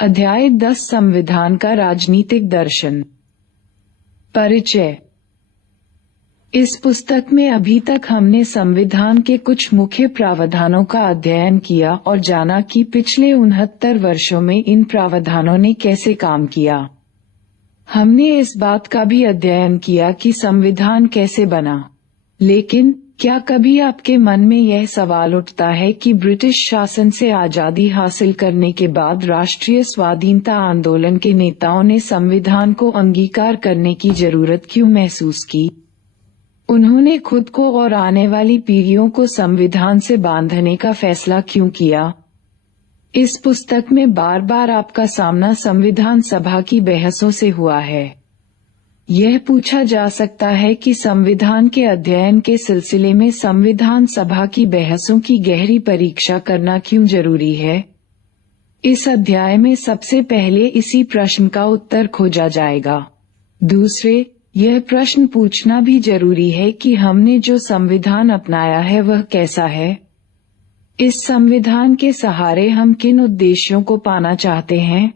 अध्याय 10 संविधान का राजनीतिक दर्शन। परिचय। इस पुस्तक में अभी तक हमने संविधान के कुछ मुख्य प्रावधानों का अध्ययन किया और जाना कि पिछले 69 वर्षों में इन प्रावधानों ने कैसे काम किया। हमने इस बात का भी अध्ययन किया कि संविधान कैसे बना। लेकिन क्या कभी आपके मन में यह सवाल उठता है कि ब्रिटिश शासन से आजादी हासिल करने के बाद राष्ट्रीय स्वाधीनता आंदोलन के नेताओं ने संविधान को अंगीकार करने की जरूरत क्यों महसूस की? उन्होंने खुद को और आने वाली पीढ़ियों को संविधान से बांधने का फैसला क्यों किया? इस पुस्तक में बार बार आपका सामना संविधान सभा की बहसों से हुआ है। यह पूछा जा सकता है कि संविधान के अध्ययन के सिलसिले में संविधान सभा की बहसों की गहरी परीक्षा करना क्यों जरूरी है? इस अध्याय में सबसे पहले इसी प्रश्न का उत्तर खोजा जाएगा। दूसरे, यह प्रश्न पूछना भी जरूरी है कि हमने जो संविधान अपनाया है वह कैसा है? इस संविधान के सहारे हम किन उद्देश्यों को पाना चाहते हैं?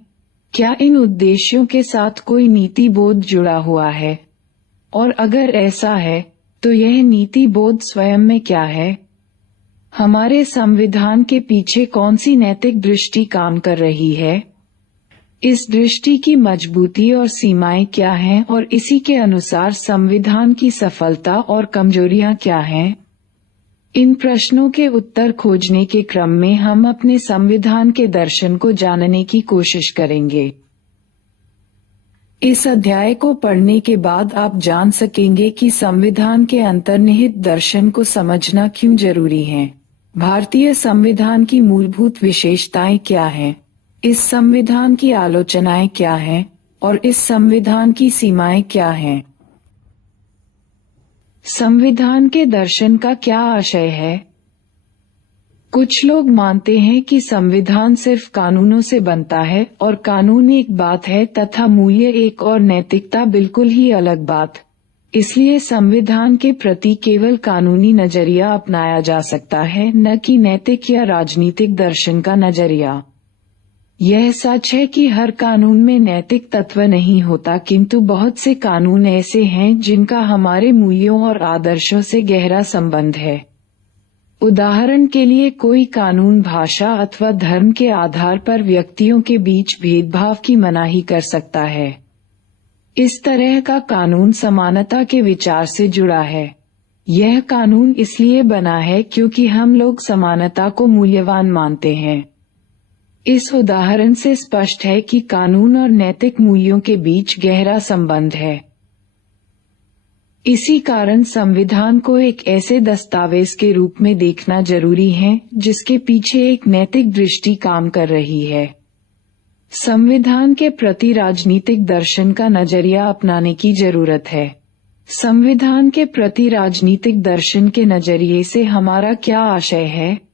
क्या इन उद्देश्यों के साथ कोई नीति बोध जुड़ा हुआ है? और अगर ऐसा है, तो यह नीति बोध स्वयं में क्या है? हमारे संविधान के पीछे कौन सी नैतिक दृष्टि काम कर रही है? इस दृष्टि की मजबूती और सीमाएं क्या हैं और इसी के अनुसार संविधान की सफलता और कमजोरियां क्या हैं? इन प्रश्नों के उत्तर खोजने के क्रम में हम अपने संविधान के दर्शन को जानने की कोशिश करेंगे। इस अध्याय को पढ़ने के बाद आप जान सकेंगे कि संविधान के अंतर्निहित दर्शन को समझना क्यों जरूरी है। भारतीय संविधान की मूलभूत विशेषताएं क्या हैं? इस संविधान की आलोचनाएं क्या हैं? और इस संविधान की सीमाएं क्या हैं? संविधान के दर्शन का क्या आशय है? कुछ लोग मानते हैं कि संविधान सिर्फ कानूनों से बनता है और कानून एक बात है तथा मूल्य एक और नैतिकता बिल्कुल ही अलग बात। इसलिए संविधान के प्रति केवल कानूनी नजरिया अपनाया जा सकता है, न कि नैतिक या राजनीतिक दर्शन का नजरिया। यह सच है कि हर कानून में नैतिक तत्व नहीं होता, किंतु बहुत से कानून ऐसे हैं जिनका हमारे मूल्यों और आदर्शों से गहरा संबंध है। उदाहरण के लिए कोई कानून भाषा अथवा धर्म के आधार पर व्यक्तियों के बीच भेदभाव की मनाही कर सकता है। इस तरह का कानून समानता के विचार से जुड़ा है। यह कानून इसलिए बना है क्योंकि हम लोग समानता को मूल्यवान मानते हैं। इस उदाहरण से स्पष्ट है कि कानून और नैतिक मूल्यों के बीच गहरा संबंध है। इसी कारण संविधान को एक ऐसे दस्तावेज के रूप में देखना जरूरी है जिसके पीछे एक नैतिक दृष्टि काम कर रही है। संविधान के प्रति राजनीतिक दर्शन का नजरिया अपनाने की जरूरत है। संविधान के प्रति राजनीतिक दर्शन के नजरिए से हमारा क्या आशय है?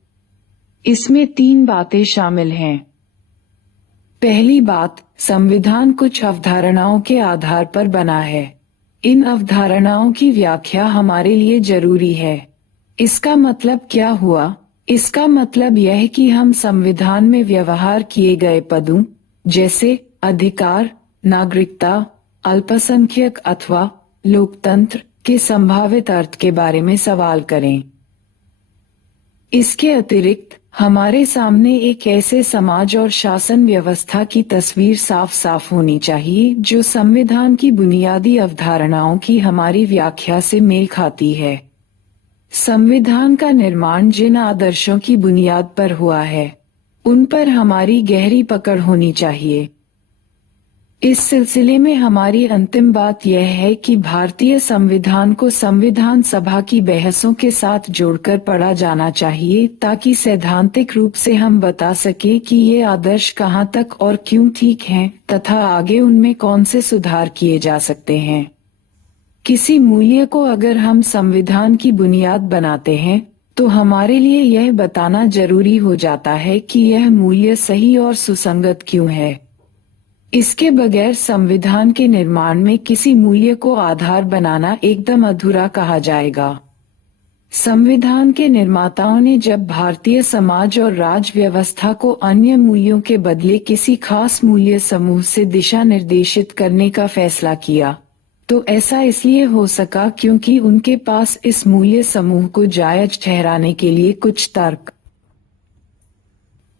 इसमें 3 बातें शामिल हैं। पहली बात, संविधान कुछ अवधारणाओं के आधार पर बना है। इन अवधारणाओं की व्याख्या हमारे लिए जरूरी है। इसका मतलब क्या हुआ? इसका मतलब यह कि हम संविधान में व्यवहार किए गए पदों जैसे अधिकार, नागरिकता, अल्पसंख्यक अथवा लोकतंत्र के संभावित अर्थ के बारे में सवाल करें। इसके अतिरिक्त हमारे सामने एक ऐसे समाज और शासन व्यवस्था की तस्वीर साफ साफ होनी चाहिए जो संविधान की बुनियादी अवधारणाओं की हमारी व्याख्या से मेल खाती है। संविधान का निर्माण जिन आदर्शों की बुनियाद पर हुआ है, उन पर हमारी गहरी पकड़ होनी चाहिए। इस सिलसिले में हमारी अंतिम बात यह है कि भारतीय संविधान को संविधान सभा की बहसों के साथ जोड़कर पढ़ा जाना चाहिए ताकि सैद्धांतिक रूप से हम बता सकें कि ये आदर्श कहाँ तक और क्यों ठीक हैं तथा आगे उनमें कौन से सुधार किए जा सकते हैं। किसी मूल्य को अगर हम संविधान की बुनियाद बनाते हैं तो हमारे लिए यह बताना जरूरी हो जाता है कि यह मूल्य सही और सुसंगत क्यों है। इसके बगैर संविधान के निर्माण में किसी मूल्य को आधार बनाना एकदम अधूरा कहा जाएगा। संविधान के निर्माताओं ने जब भारतीय समाज और राज व्यवस्था को अन्य मूल्यों के बदले किसी खास मूल्य समूह से दिशा निर्देशित करने का फैसला किया, तो ऐसा इसलिए हो सका क्योंकि उनके पास इस मूल्य समूह को जायज ठहराने के लिए कुछ तर्क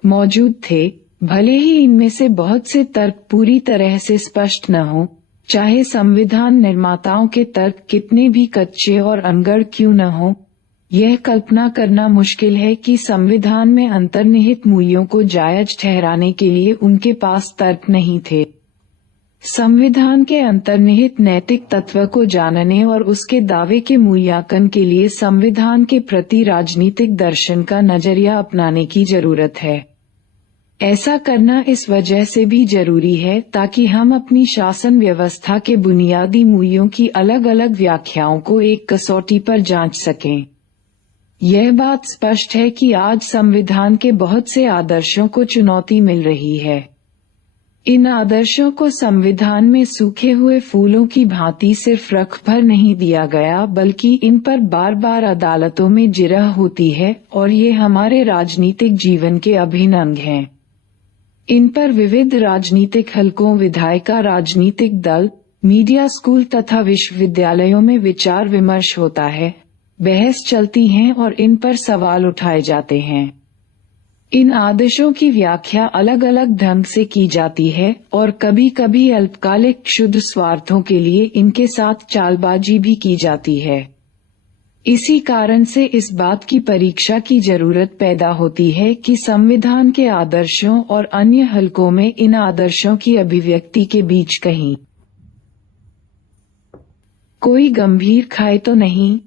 मौजूद थे, भले ही इनमें से बहुत से तर्क पूरी तरह से स्पष्ट न हो, चाहे संविधान निर्माताओं के तर्क कितने भी कच्चे और अनगढ़ क्यों न हो। यह कल्पना करना मुश्किल है कि संविधान में अंतर्निहित मूल्यों को जायज ठहराने के लिए उनके पास तर्क नहीं थे। संविधान के अंतर्निहित नैतिक तत्व को जानने और उसके दावे के मूल्यांकन के लिए संविधान के प्रति राजनीतिक दर्शन का नजरिया अपनाने की जरूरत है। ऐसा करना इस वजह से भी जरूरी है ताकि हम अपनी शासन व्यवस्था के बुनियादी मूल्यों की अलग अलग व्याख्याओं को एक कसौटी पर जांच सकें। यह बात स्पष्ट है कि आज संविधान के बहुत से आदर्शों को चुनौती मिल रही है। इन आदर्शों को संविधान में सूखे हुए फूलों की भांति सिर्फ रख भर नहीं दिया गया, बल्कि इन पर बार बार अदालतों में जिरह होती है और ये हमारे राजनीतिक जीवन के अभिन्न अंग हैं। इन पर विविध राजनीतिक हलकों, विधायिका, राजनीतिक दल, मीडिया, स्कूल तथा विश्वविद्यालयों में विचार विमर्श होता है, बहस चलती हैं और इन पर सवाल उठाए जाते हैं। इन आदर्शों की व्याख्या अलग अलग ढंग से की जाती है और कभी कभी अल्पकालिक क्षुद्र स्वार्थों के लिए इनके साथ चालबाजी भी की जाती है। इसी कारण से इस बात की परीक्षा की जरूरत पैदा होती है कि संविधान के आदर्शों और अन्य हलकों में इन आदर्शों की अभिव्यक्ति के बीच कहीं कोई गंभीर खाई तो नहीं।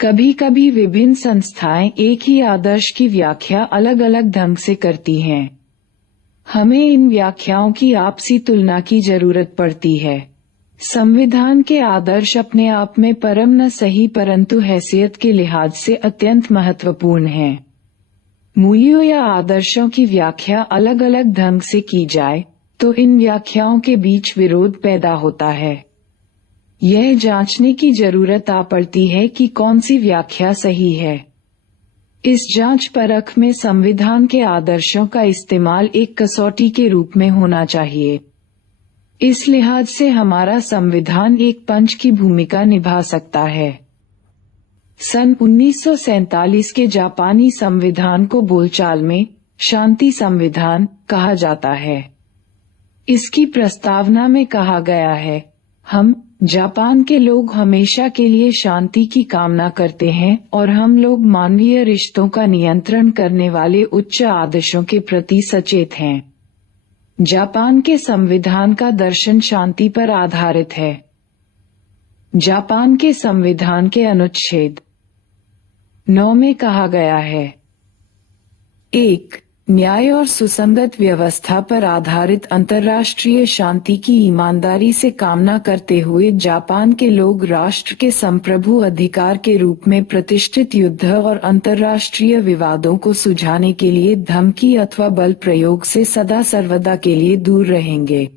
कभी कभी विभिन्न संस्थाएं एक ही आदर्श की व्याख्या अलग अलग ढंग से करती हैं। हमें इन व्याख्याओं की आपसी तुलना की जरूरत पड़ती है। संविधान के आदर्श अपने आप में परम न सही परंतु हैसियत के लिहाज से अत्यंत महत्वपूर्ण हैं। मूल्यों या आदर्शों की व्याख्या अलग अलग ढंग से की जाए तो इन व्याख्याओं के बीच विरोध पैदा होता है। यह जांचने की जरूरत आ पड़ती है कि कौन सी व्याख्या सही है। इस जांच परख में संविधान के आदर्शों का इस्तेमाल एक कसौटी के रूप में होना चाहिए। इस लिहाज से हमारा संविधान एक पंच की भूमिका निभा सकता है। सन 1947 के जापानी संविधान को बोलचाल में शांति संविधान कहा जाता है। इसकी प्रस्तावना में कहा गया है, हम जापान के लोग हमेशा के लिए शांति की कामना करते हैं और हम लोग मानवीय रिश्तों का नियंत्रण करने वाले उच्च आदर्शों के प्रति सचेत हैं। जापान के संविधान का दर्शन शांति पर आधारित है। जापान के संविधान के अनुच्छेद 9 में कहा गया है, 1. न्याय और सुसंगत व्यवस्था पर आधारित अंतर्राष्ट्रीय शांति की ईमानदारी से कामना करते हुए जापान के लोग राष्ट्र के संप्रभु अधिकार के रूप में प्रतिष्ठित युद्ध और अंतर्राष्ट्रीय विवादों को सुलझाने के लिए धमकी अथवा बल प्रयोग से सदा सर्वदा के लिए दूर रहेंगे।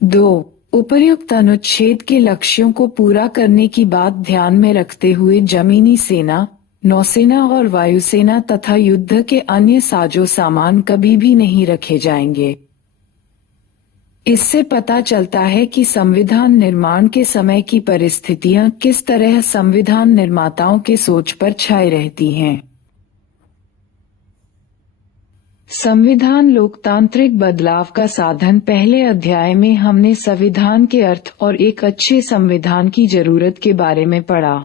2. उपर्युक्त अनुच्छेद के लक्ष्यों को पूरा करने की बात ध्यान में रखते हुए जमीनी सेना, नौसेना और वायुसेना तथा युद्ध के अन्य साजो सामान कभी भी नहीं रखे जाएंगे। इससे पता चलता है कि संविधान निर्माण के समय की परिस्थितियां किस तरह संविधान निर्माताओं के सोच पर छाए रहती हैं। संविधान लोकतांत्रिक बदलाव का साधन। पहले अध्याय में हमने संविधान के अर्थ और एक अच्छे संविधान की जरूरत के बारे में पढ़ा।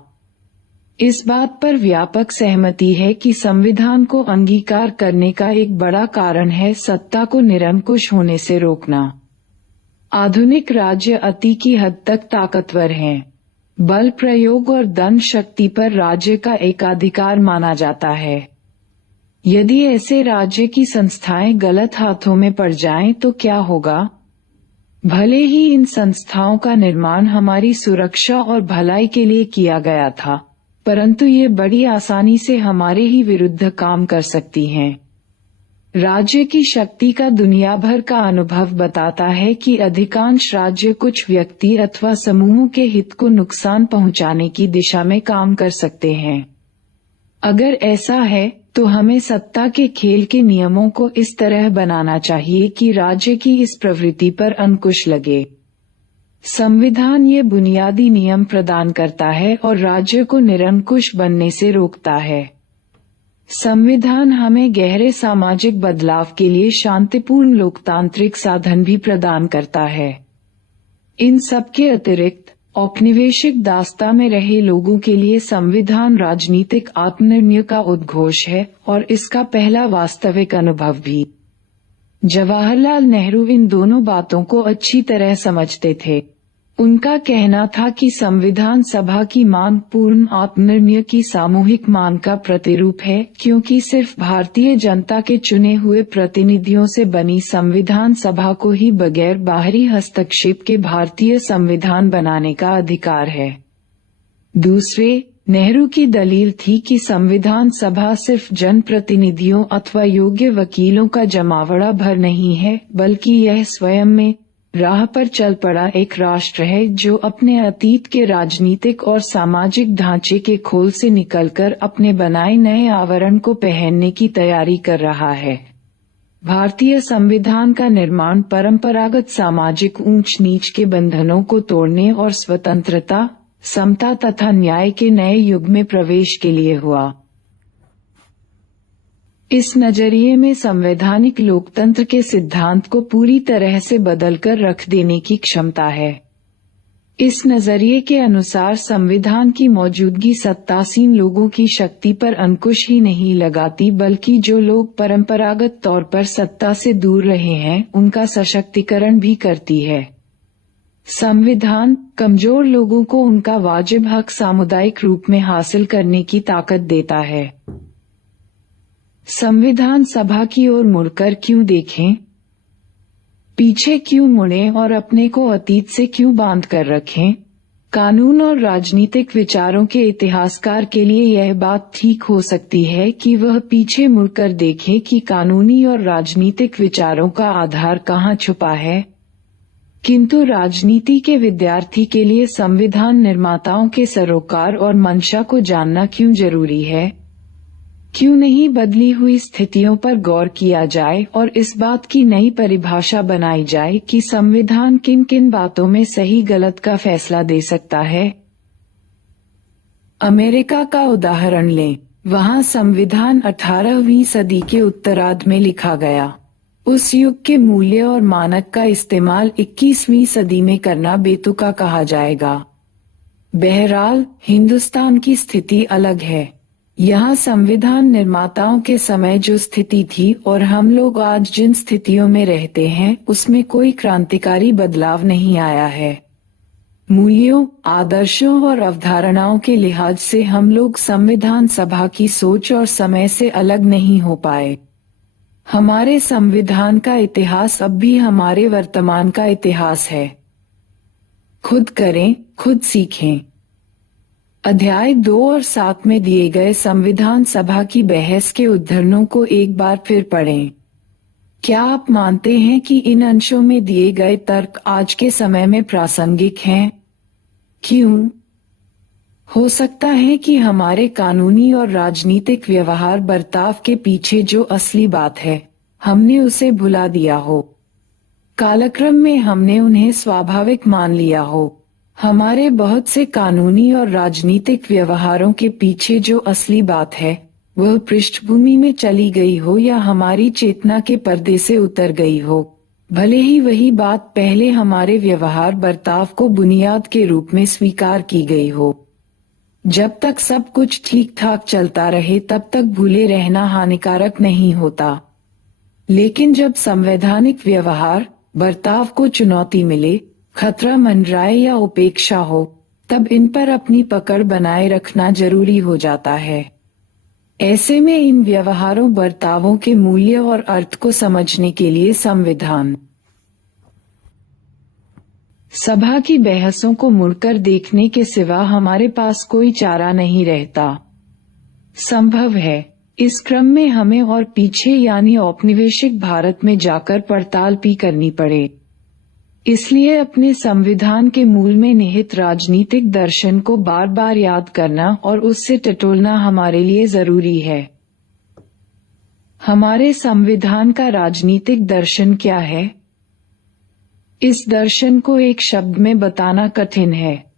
इस बात पर व्यापक सहमति है कि संविधान को अंगीकार करने का एक बड़ा कारण है सत्ता को निरंकुश होने से रोकना। आधुनिक राज्य अति की हद तक ताकतवर हैं। बल प्रयोग और दंड शक्ति पर राज्य का एकाधिकार माना जाता है। यदि ऐसे राज्य की संस्थाएं गलत हाथों में पड़ जाएं तो क्या होगा? भले ही इन संस्थाओं का निर्माण हमारी सुरक्षा और भलाई के लिए किया गया था, परंतु ये बड़ी आसानी से हमारे ही विरुद्ध काम कर सकती हैं। राज्य की शक्ति का दुनिया भर का अनुभव बताता है कि अधिकांश राज्य कुछ व्यक्ति अथवा समूहों के हित को नुकसान पहुंचाने की दिशा में काम कर सकते हैं। अगर ऐसा है तो हमें सत्ता के खेल के नियमों को इस तरह बनाना चाहिए कि राज्य की इस प्रवृत्ति पर अंकुश लगे। संविधान ये बुनियादी नियम प्रदान करता है और राज्य को निरंकुश बनने से रोकता है। संविधान हमें गहरे सामाजिक बदलाव के लिए शांतिपूर्ण लोकतांत्रिक साधन भी प्रदान करता है। इन सब के अतिरिक्त औपनिवेशिक दास्ता में रहे लोगों के लिए संविधान राजनीतिक आत्मनिर्णय का उद्घोष है और इसका पहला वास्तविक अनुभव भी। जवाहरलाल नेहरू इन दोनों बातों को अच्छी तरह समझते थे। उनका कहना था कि संविधान सभा की मांग पूर्ण आत्मनिर्णय की सामूहिक मांग का प्रतिरूप है, क्योंकि सिर्फ भारतीय जनता के चुने हुए प्रतिनिधियों से बनी संविधान सभा को ही बगैर बाहरी हस्तक्षेप के भारतीय संविधान बनाने का अधिकार है। दूसरे, नेहरू की दलील थी कि संविधान सभा सिर्फ जनप्रतिनिधियों अथवा योग्य वकीलों का जमावड़ा भर नहीं है, बल्कि यह स्वयं में राह पर चल पड़ा एक राष्ट्र है जो अपने अतीत के राजनीतिक और सामाजिक ढांचे के खोल से निकलकर अपने बनाए नए आवरण को पहनने की तैयारी कर रहा है। भारतीय संविधान का निर्माण परंपरागत सामाजिक ऊंच नीच के बंधनों को तोड़ने और स्वतंत्रता, समता तथा न्याय के नए युग में प्रवेश के लिए हुआ। इस नजरिए में संवैधानिक लोकतंत्र के सिद्धांत को पूरी तरह से बदलकर रख देने की क्षमता है। इस नजरिए के अनुसार संविधान की मौजूदगी सत्तासीन लोगों की शक्ति पर अंकुश ही नहीं लगाती, बल्कि जो लोग परंपरागत तौर पर सत्ता से दूर रहे हैं उनका सशक्तिकरण भी करती है। संविधान कमजोर लोगों को उनका वाजिब हक सामुदायिक रूप में हासिल करने की ताकत देता है। संविधान सभा की ओर मुड़कर क्यों देखें? पीछे क्यों मुड़ें और अपने को अतीत से क्यों बांध कर रखें? कानून और राजनीतिक विचारों के इतिहासकार के लिए यह बात ठीक हो सकती है कि वह पीछे मुड़कर देखे कि कानूनी और राजनीतिक विचारों का आधार कहाँ छुपा है। किंतु राजनीति के विद्यार्थी के लिए संविधान निर्माताओं के सरोकार और मंशा को जानना क्यों जरूरी है? क्यों नहीं बदली हुई स्थितियों पर गौर किया जाए और इस बात की नई परिभाषा बनाई जाए कि संविधान किन किन बातों में सही गलत का फैसला दे सकता है। अमेरिका का उदाहरण लें। वहां संविधान 18वीं सदी के उत्तरार्ध में लिखा गया। उस युग के मूल्य और मानक का इस्तेमाल 21वीं सदी में करना बेतुका कहा जाएगा। बहरहाल हिंदुस्तान की स्थिति अलग है। यहाँ संविधान निर्माताओं के समय जो स्थिति थी और हम लोग आज जिन स्थितियों में रहते हैं उसमें कोई क्रांतिकारी बदलाव नहीं आया है। मूल्यों, आदर्शों और अवधारणाओं के लिहाज से हम लोग संविधान सभा की सोच और समय से अलग नहीं हो पाए। हमारे संविधान का इतिहास अब भी हमारे वर्तमान का इतिहास है। खुद करें, खुद सीखें। अध्याय 2 और 7 में दिए गए संविधान सभा की बहस के उद्धरणों को एक बार फिर पढ़ें। क्या आप मानते हैं कि इन अंशों में दिए गए तर्क आज के समय में प्रासंगिक हैं? क्यों? हो सकता है कि हमारे कानूनी और राजनीतिक व्यवहार बर्ताव के पीछे जो असली बात है, हमने उसे भुला दिया हो। कालक्रम में हमने उन्हें स्वाभाविक मान लिया हो। हमारे बहुत से कानूनी और राजनीतिक व्यवहारों के पीछे जो असली बात है, वह पृष्ठभूमि में चली गई हो या हमारी चेतना के पर्दे से उतर गई हो। भले ही वही बात पहले हमारे व्यवहार बर्ताव को बुनियाद के रूप में स्वीकार की गई हो। जब तक सब कुछ ठीक ठाक चलता रहे तब तक भूले रहना हानिकारक नहीं होता। लेकिन जब संवैधानिक व्यवहार बर्ताव को चुनौती मिले, खतरा मंडराए या उपेक्षा हो, तब इन पर अपनी पकड़ बनाए रखना जरूरी हो जाता है। ऐसे में इन व्यवहारों बर्तावों के मूल्य और अर्थ को समझने के लिए संविधान सभा की बहसों को मुड़कर देखने के सिवा हमारे पास कोई चारा नहीं रहता। संभव है इस क्रम में हमें और पीछे यानी औपनिवेशिक भारत में जाकर पड़ताल भी करनी पड़े। इसलिए अपने संविधान के मूल में निहित राजनीतिक दर्शन को बार बार याद करना और उससे टटोलना हमारे लिए जरूरी है। हमारे संविधान का राजनीतिक दर्शन क्या है? इस दर्शन को एक शब्द में बताना कठिन है।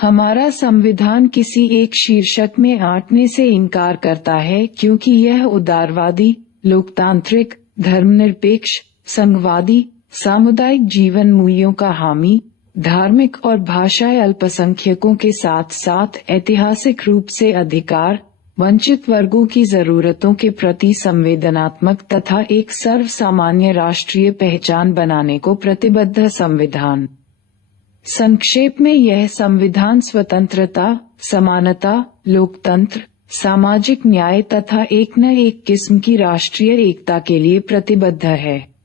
हमारा संविधान किसी एक शीर्षक में आंटने से इनकार करता है, क्योंकि यह उदारवादी, लोकतांत्रिक, धर्मनिरपेक्ष, संघवादी, सामुदायिक जीवन मूल्यों का हामी, धार्मिक और भाषाई अल्पसंख्यकों के साथ साथ ऐतिहासिक रूप से अधिकार वंचित वर्गों की जरूरतों के प्रति संवेदनात्मक तथा एक सर्वसामान्य राष्ट्रीय पहचान बनाने को प्रतिबद्ध संविधान। संक्षेप में यह संविधान स्वतंत्रता, समानता, लोकतंत्र, सामाजिक न्याय तथा एक न एक किस्म की राष्ट्रीय एकता के लिए प्रतिबद्ध है।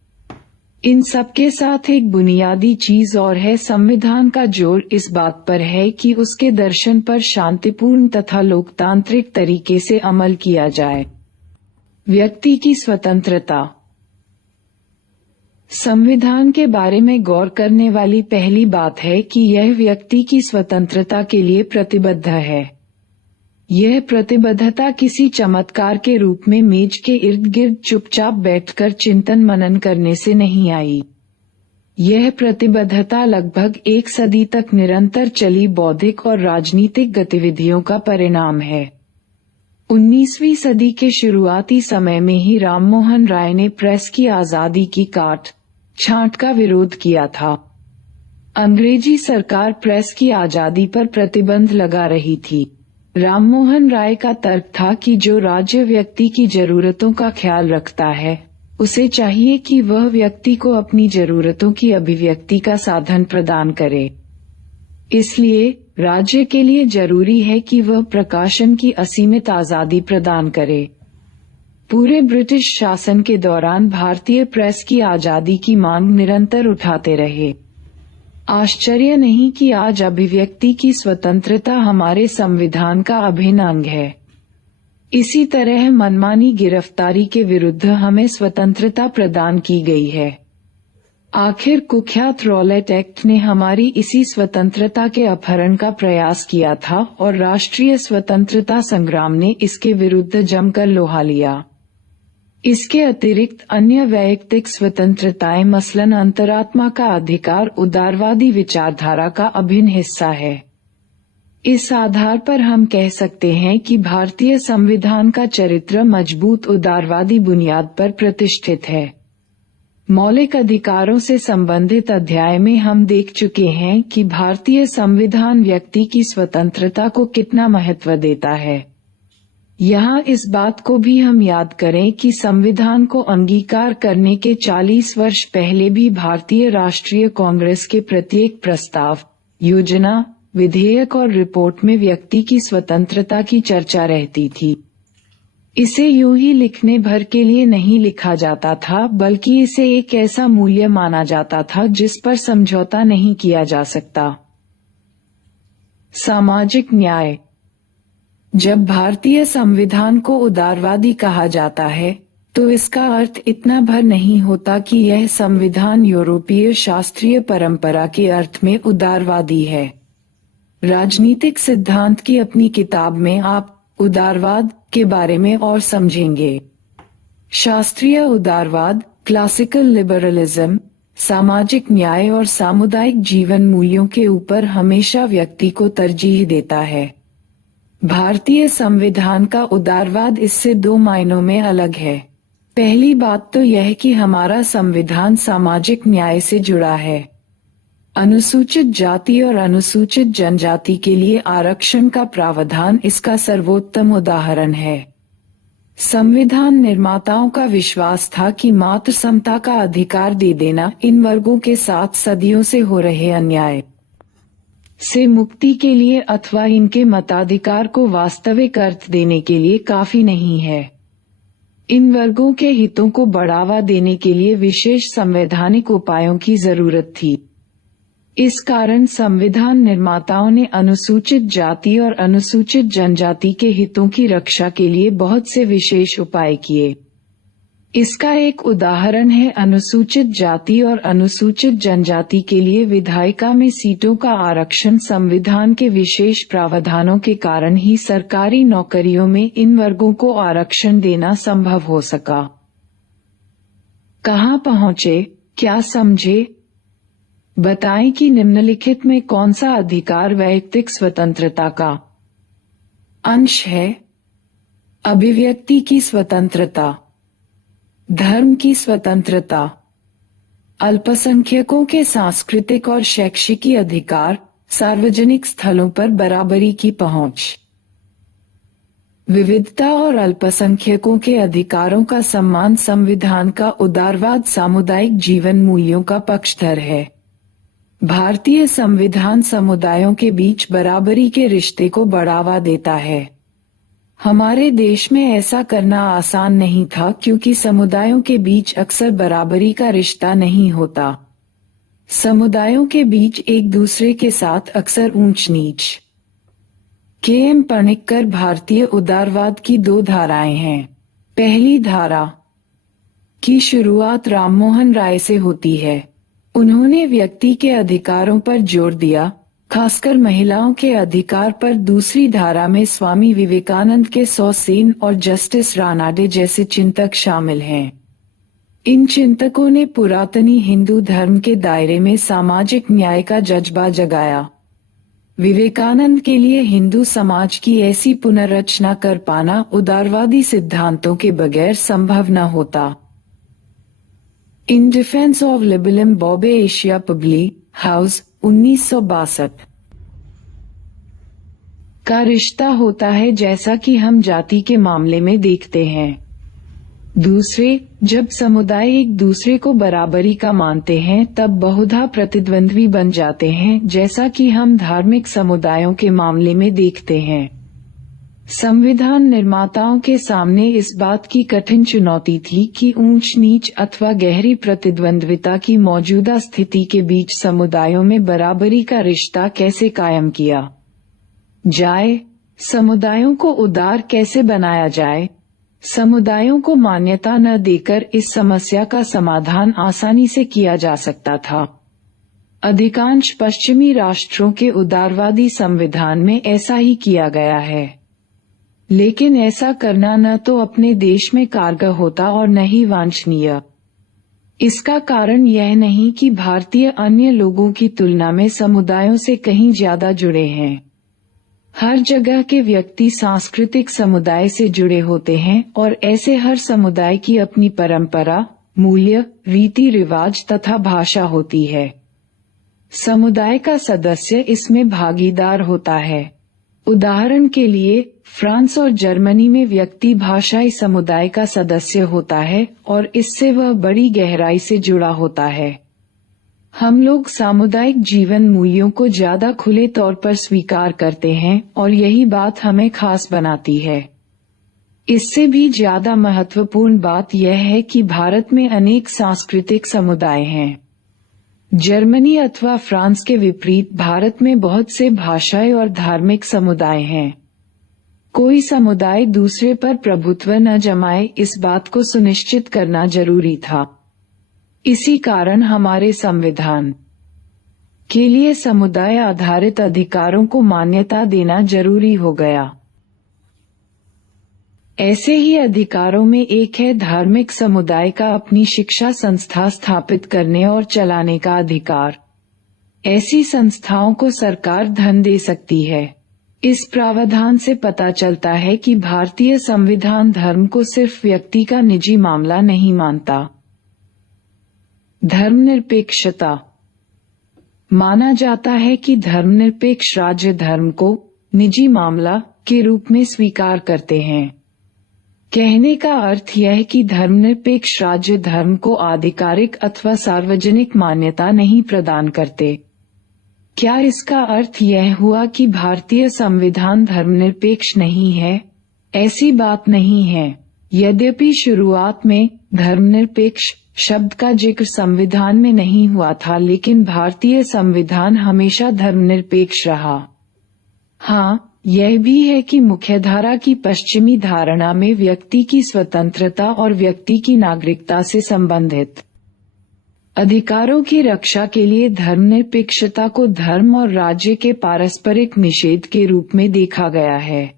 इन सबके साथ एक बुनियादी चीज और है, संविधान का जोर इस बात पर है कि उसके दर्शन पर शांतिपूर्ण तथा लोकतांत्रिक तरीके से अमल किया जाए। व्यक्ति की स्वतंत्रता। संविधान के बारे में गौर करने वाली पहली बात है कि यह व्यक्ति की स्वतंत्रता के लिए प्रतिबद्ध है। यह प्रतिबद्धता किसी चमत्कार के रूप में मेज के इर्द गिर्द चुपचाप बैठकर चिंतन मनन करने से नहीं आई। यह प्रतिबद्धता लगभग एक सदी तक निरंतर चली बौद्धिक और राजनीतिक गतिविधियों का परिणाम है। 19वीं सदी के शुरुआती समय में ही राममोहन राय ने प्रेस की आजादी की काट छांट का विरोध किया था। अंग्रेजी सरकार प्रेस की आजादी पर प्रतिबंध लगा रही थी। राममोहन राय का तर्क था कि जो राज्य व्यक्ति की जरूरतों का ख्याल रखता है, उसे चाहिए कि वह व्यक्ति को अपनी जरूरतों की अभिव्यक्ति का साधन प्रदान करे। इसलिए राज्य के लिए जरूरी है कि वह प्रकाशन की असीमित आजादी प्रदान करे। पूरे ब्रिटिश शासन के दौरान भारतीय प्रेस की आजादी की मांग निरंतर उठाते रहे। आश्चर्य नहीं कि आज अभिव्यक्ति की स्वतंत्रता हमारे संविधान का अभिन्न अंग है। इसी तरह मनमानी गिरफ्तारी के विरुद्ध हमें स्वतंत्रता प्रदान की गई है। आखिर कुख्यात रॉलेट एक्ट ने हमारी इसी स्वतंत्रता के अपहरण का प्रयास किया था और राष्ट्रीय स्वतंत्रता संग्राम ने इसके विरुद्ध जमकर लोहा लिया। इसके अतिरिक्त अन्य वैयक्तिक स्वतंत्रताएं मसलन अंतरात्मा का अधिकार उदारवादी विचारधारा का अभिन्न हिस्सा है। इस आधार पर हम कह सकते हैं कि भारतीय संविधान का चरित्र मजबूत उदारवादी बुनियाद पर प्रतिष्ठित है। मौलिक अधिकारों से संबंधित अध्याय में हम देख चुके हैं कि भारतीय संविधान व्यक्ति की स्वतंत्रता को कितना महत्व देता है। यहाँ इस बात को भी हम याद करें कि संविधान को अंगीकार करने के 40 वर्ष पहले भी भारतीय राष्ट्रीय कांग्रेस के प्रत्येक प्रस्ताव, योजना, विधेयक और रिपोर्ट में व्यक्ति की स्वतंत्रता की चर्चा रहती थी। इसे यूं ही लिखने भर के लिए नहीं लिखा जाता था, बल्कि इसे एक ऐसा मूल्य माना जाता था जिस पर समझौता नहीं किया जा सकता। सामाजिक न्याय। जब भारतीय संविधान को उदारवादी कहा जाता है, तो इसका अर्थ इतना भर नहीं होता कि यह संविधान यूरोपीय शास्त्रीय परंपरा के अर्थ में उदारवादी है। राजनीतिक सिद्धांत की अपनी किताब में आप उदारवाद के बारे में और समझेंगे। शास्त्रीय उदारवाद, क्लासिकल लिबरलिज्म, सामाजिक न्याय और सामुदायिक जीवन मूल्यों के ऊपर हमेशा व्यक्ति को तरजीह देता है। भारतीय संविधान का उदारवाद इससे दो मायनों में अलग है। पहली बात तो यह कि हमारा संविधान सामाजिक न्याय से जुड़ा है। अनुसूचित जाति और अनुसूचित जनजाति के लिए आरक्षण का प्रावधान इसका सर्वोत्तम उदाहरण है। संविधान निर्माताओं का विश्वास था कि मात्र समता का अधिकार दे देना इन वर्गों के साथ सदियों से हो रहे अन्याय से मुक्ति के लिए अथवा इनके मताधिकार को वास्तविक अर्थ देने के लिए काफी नहीं है। इन वर्गों के हितों को बढ़ावा देने के लिए विशेष संवैधानिक उपायों की जरूरत थी। इस कारण संविधान निर्माताओं ने अनुसूचित जाति और अनुसूचित जनजाति के हितों की रक्षा के लिए बहुत से विशेष उपाय किए। इसका एक उदाहरण है अनुसूचित जाति और अनुसूचित जनजाति के लिए विधायिका में सीटों का आरक्षण। संविधान के विशेष प्रावधानों के कारण ही सरकारी नौकरियों में इन वर्गों को आरक्षण देना संभव हो सका। कहाँ पहुँचे, क्या समझे? बताएं कि निम्नलिखित में कौन सा अधिकार वैयक्तिक स्वतंत्रता का अंश है? अभिव्यक्ति की स्वतंत्रता, धर्म की स्वतंत्रता, अल्पसंख्यकों के सांस्कृतिक और शैक्षिक अधिकार, सार्वजनिक स्थलों पर बराबरी की पहुंच, विविधता और अल्पसंख्यकों के अधिकारों का सम्मान। संविधान का उदारवाद सामुदायिक जीवन मूल्यों का पक्षधर है। भारतीय संविधान समुदायों के बीच बराबरी के रिश्ते को बढ़ावा देता है। हमारे देश में ऐसा करना आसान नहीं था क्योंकि समुदायों के बीच अक्सर बराबरी का रिश्ता नहीं होता। समुदायों के बीच एक दूसरे के साथ अक्सर ऊंच नीच। के.एम. पणिक्कर। भारतीय उदारवाद की दो धाराएं हैं। पहली धारा की शुरुआत राममोहन राय से होती है। उन्होंने व्यक्ति के अधिकारों पर जोर दिया, खासकर महिलाओं के अधिकार पर। दूसरी धारा में स्वामी विवेकानंद के 100 सेन और जस्टिस रानाडे जैसे चिंतक शामिल हैं। इन चिंतकों ने पुरातनी हिंदू धर्म के दायरे में सामाजिक न्याय का जज्बा जगाया। विवेकानंद के लिए हिंदू समाज की ऐसी पुनर्रचना कर पाना उदारवादी सिद्धांतों के बगैर संभव न होता। इन डिफेंस ऑफ लिबरलिज्म बॉबे एशिया पब्लिक हाउस 1962 का रिश्ता होता है जैसा कि हम जाति के मामले में देखते हैं। दूसरे, जब समुदाय एक दूसरे को बराबरी का मानते हैं तब बहुधा प्रतिद्वंद्वी बन जाते हैं, जैसा कि हम धार्मिक समुदायों के मामले में देखते हैं। संविधान निर्माताओं के सामने इस बात की कठिन चुनौती थी कि ऊंच नीच अथवा गहरी प्रतिद्वंद्विता की मौजूदा स्थिति के बीच समुदायों में बराबरी का रिश्ता कैसे कायम किया जाए, समुदायों को उदार कैसे बनाया जाए। समुदायों को मान्यता न देकर इस समस्या का समाधान आसानी से किया जा सकता था। अधिकांश पश्चिमी राष्ट्रों के उदारवादी संविधान में ऐसा ही किया गया है, लेकिन ऐसा करना न तो अपने देश में कारगर होता और न ही वांछनीय। इसका कारण यह नहीं कि भारतीय अन्य लोगों की तुलना में समुदायों से कहीं ज्यादा जुड़े हैं। हर जगह के व्यक्ति सांस्कृतिक समुदाय से जुड़े होते हैं और ऐसे हर समुदाय की अपनी परंपरा, मूल्य, रीति रिवाज तथा भाषा होती है। समुदाय का सदस्य इसमें भागीदार होता है। उदाहरण के लिए, फ्रांस और जर्मनी में व्यक्ति भाषाई समुदाय का सदस्य होता है और इससे वह बड़ी गहराई से जुड़ा होता है। हम लोग सामुदायिक जीवन मूल्यों को ज्यादा खुले तौर पर स्वीकार करते हैं और यही बात हमें खास बनाती है। इससे भी ज्यादा महत्वपूर्ण बात यह है कि भारत में अनेक सांस्कृतिक समुदाय हैं। जर्मनी अथवा फ्रांस के विपरीत भारत में बहुत से भाषाई और धार्मिक समुदाय हैं। कोई समुदाय दूसरे पर प्रभुत्व न जमाए, इस बात को सुनिश्चित करना जरूरी था। इसी कारण हमारे संविधान के लिए समुदाय आधारित अधिकारों को मान्यता देना जरूरी हो गया। ऐसे ही अधिकारों में एक है धार्मिक समुदाय का अपनी शिक्षा संस्था स्थापित करने और चलाने का अधिकार। ऐसी संस्थाओं को सरकार धन दे सकती है। इस प्रावधान से पता चलता है कि भारतीय संविधान धर्म को सिर्फ व्यक्ति का निजी मामला नहीं मानता। धर्मनिरपेक्षता। माना जाता है कि धर्मनिरपेक्ष राज्य धर्म को निजी मामला के रूप में स्वीकार करते हैं। कहने का अर्थ यह है कि धर्मनिरपेक्ष राज्य धर्म को आधिकारिक अथवा सार्वजनिक मान्यता नहीं प्रदान करते। क्या इसका अर्थ यह हुआ कि भारतीय संविधान धर्मनिरपेक्ष नहीं है? ऐसी बात नहीं है। यद्यपि शुरुआत में धर्मनिरपेक्ष शब्द का जिक्र संविधान में नहीं हुआ था, लेकिन भारतीय संविधान हमेशा धर्मनिरपेक्ष रहा। हाँ, यह भी है कि मुख्यधारा की पश्चिमी धारणा में व्यक्ति की स्वतंत्रता और व्यक्ति की नागरिकता से संबंधित अधिकारों की रक्षा के लिए धर्मनिरपेक्षता को धर्म और राज्य के पारस्परिक निषेध के रूप में देखा गया है।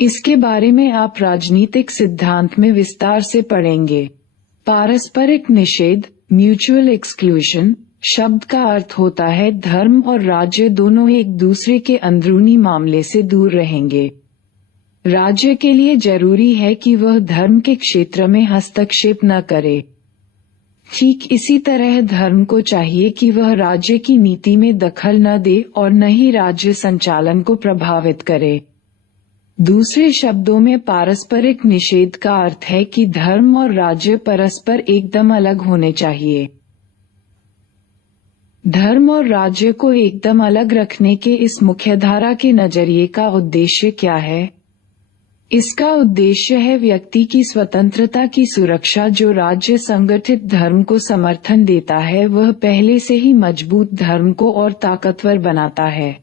इसके बारे में आप राजनीतिक सिद्धांत में विस्तार से पढ़ेंगे। पारस्परिक निषेध, म्यूचुअल एक्सक्लूजन शब्द का अर्थ होता है धर्म और राज्य दोनों एक दूसरे के अंदरूनी मामले से दूर रहेंगे। राज्य के लिए जरूरी है कि वह धर्म के क्षेत्र में हस्तक्षेप न करे। ठीक इसी तरह धर्म को चाहिए कि वह राज्य की नीति में दखल न दे और न ही राज्य संचालन को प्रभावित करे। दूसरे शब्दों में पारस्परिक निषेध का अर्थ है कि धर्म और राज्य परस्पर एकदम अलग होने चाहिए। धर्म और राज्य को एकदम अलग रखने के इस मुख्यधारा के नजरिए का उद्देश्य क्या है? इसका उद्देश्य है व्यक्ति की स्वतंत्रता की सुरक्षा। जो राज्य संगठित धर्म को समर्थन देता है वह पहले से ही मजबूत धर्म को और ताकतवर बनाता है।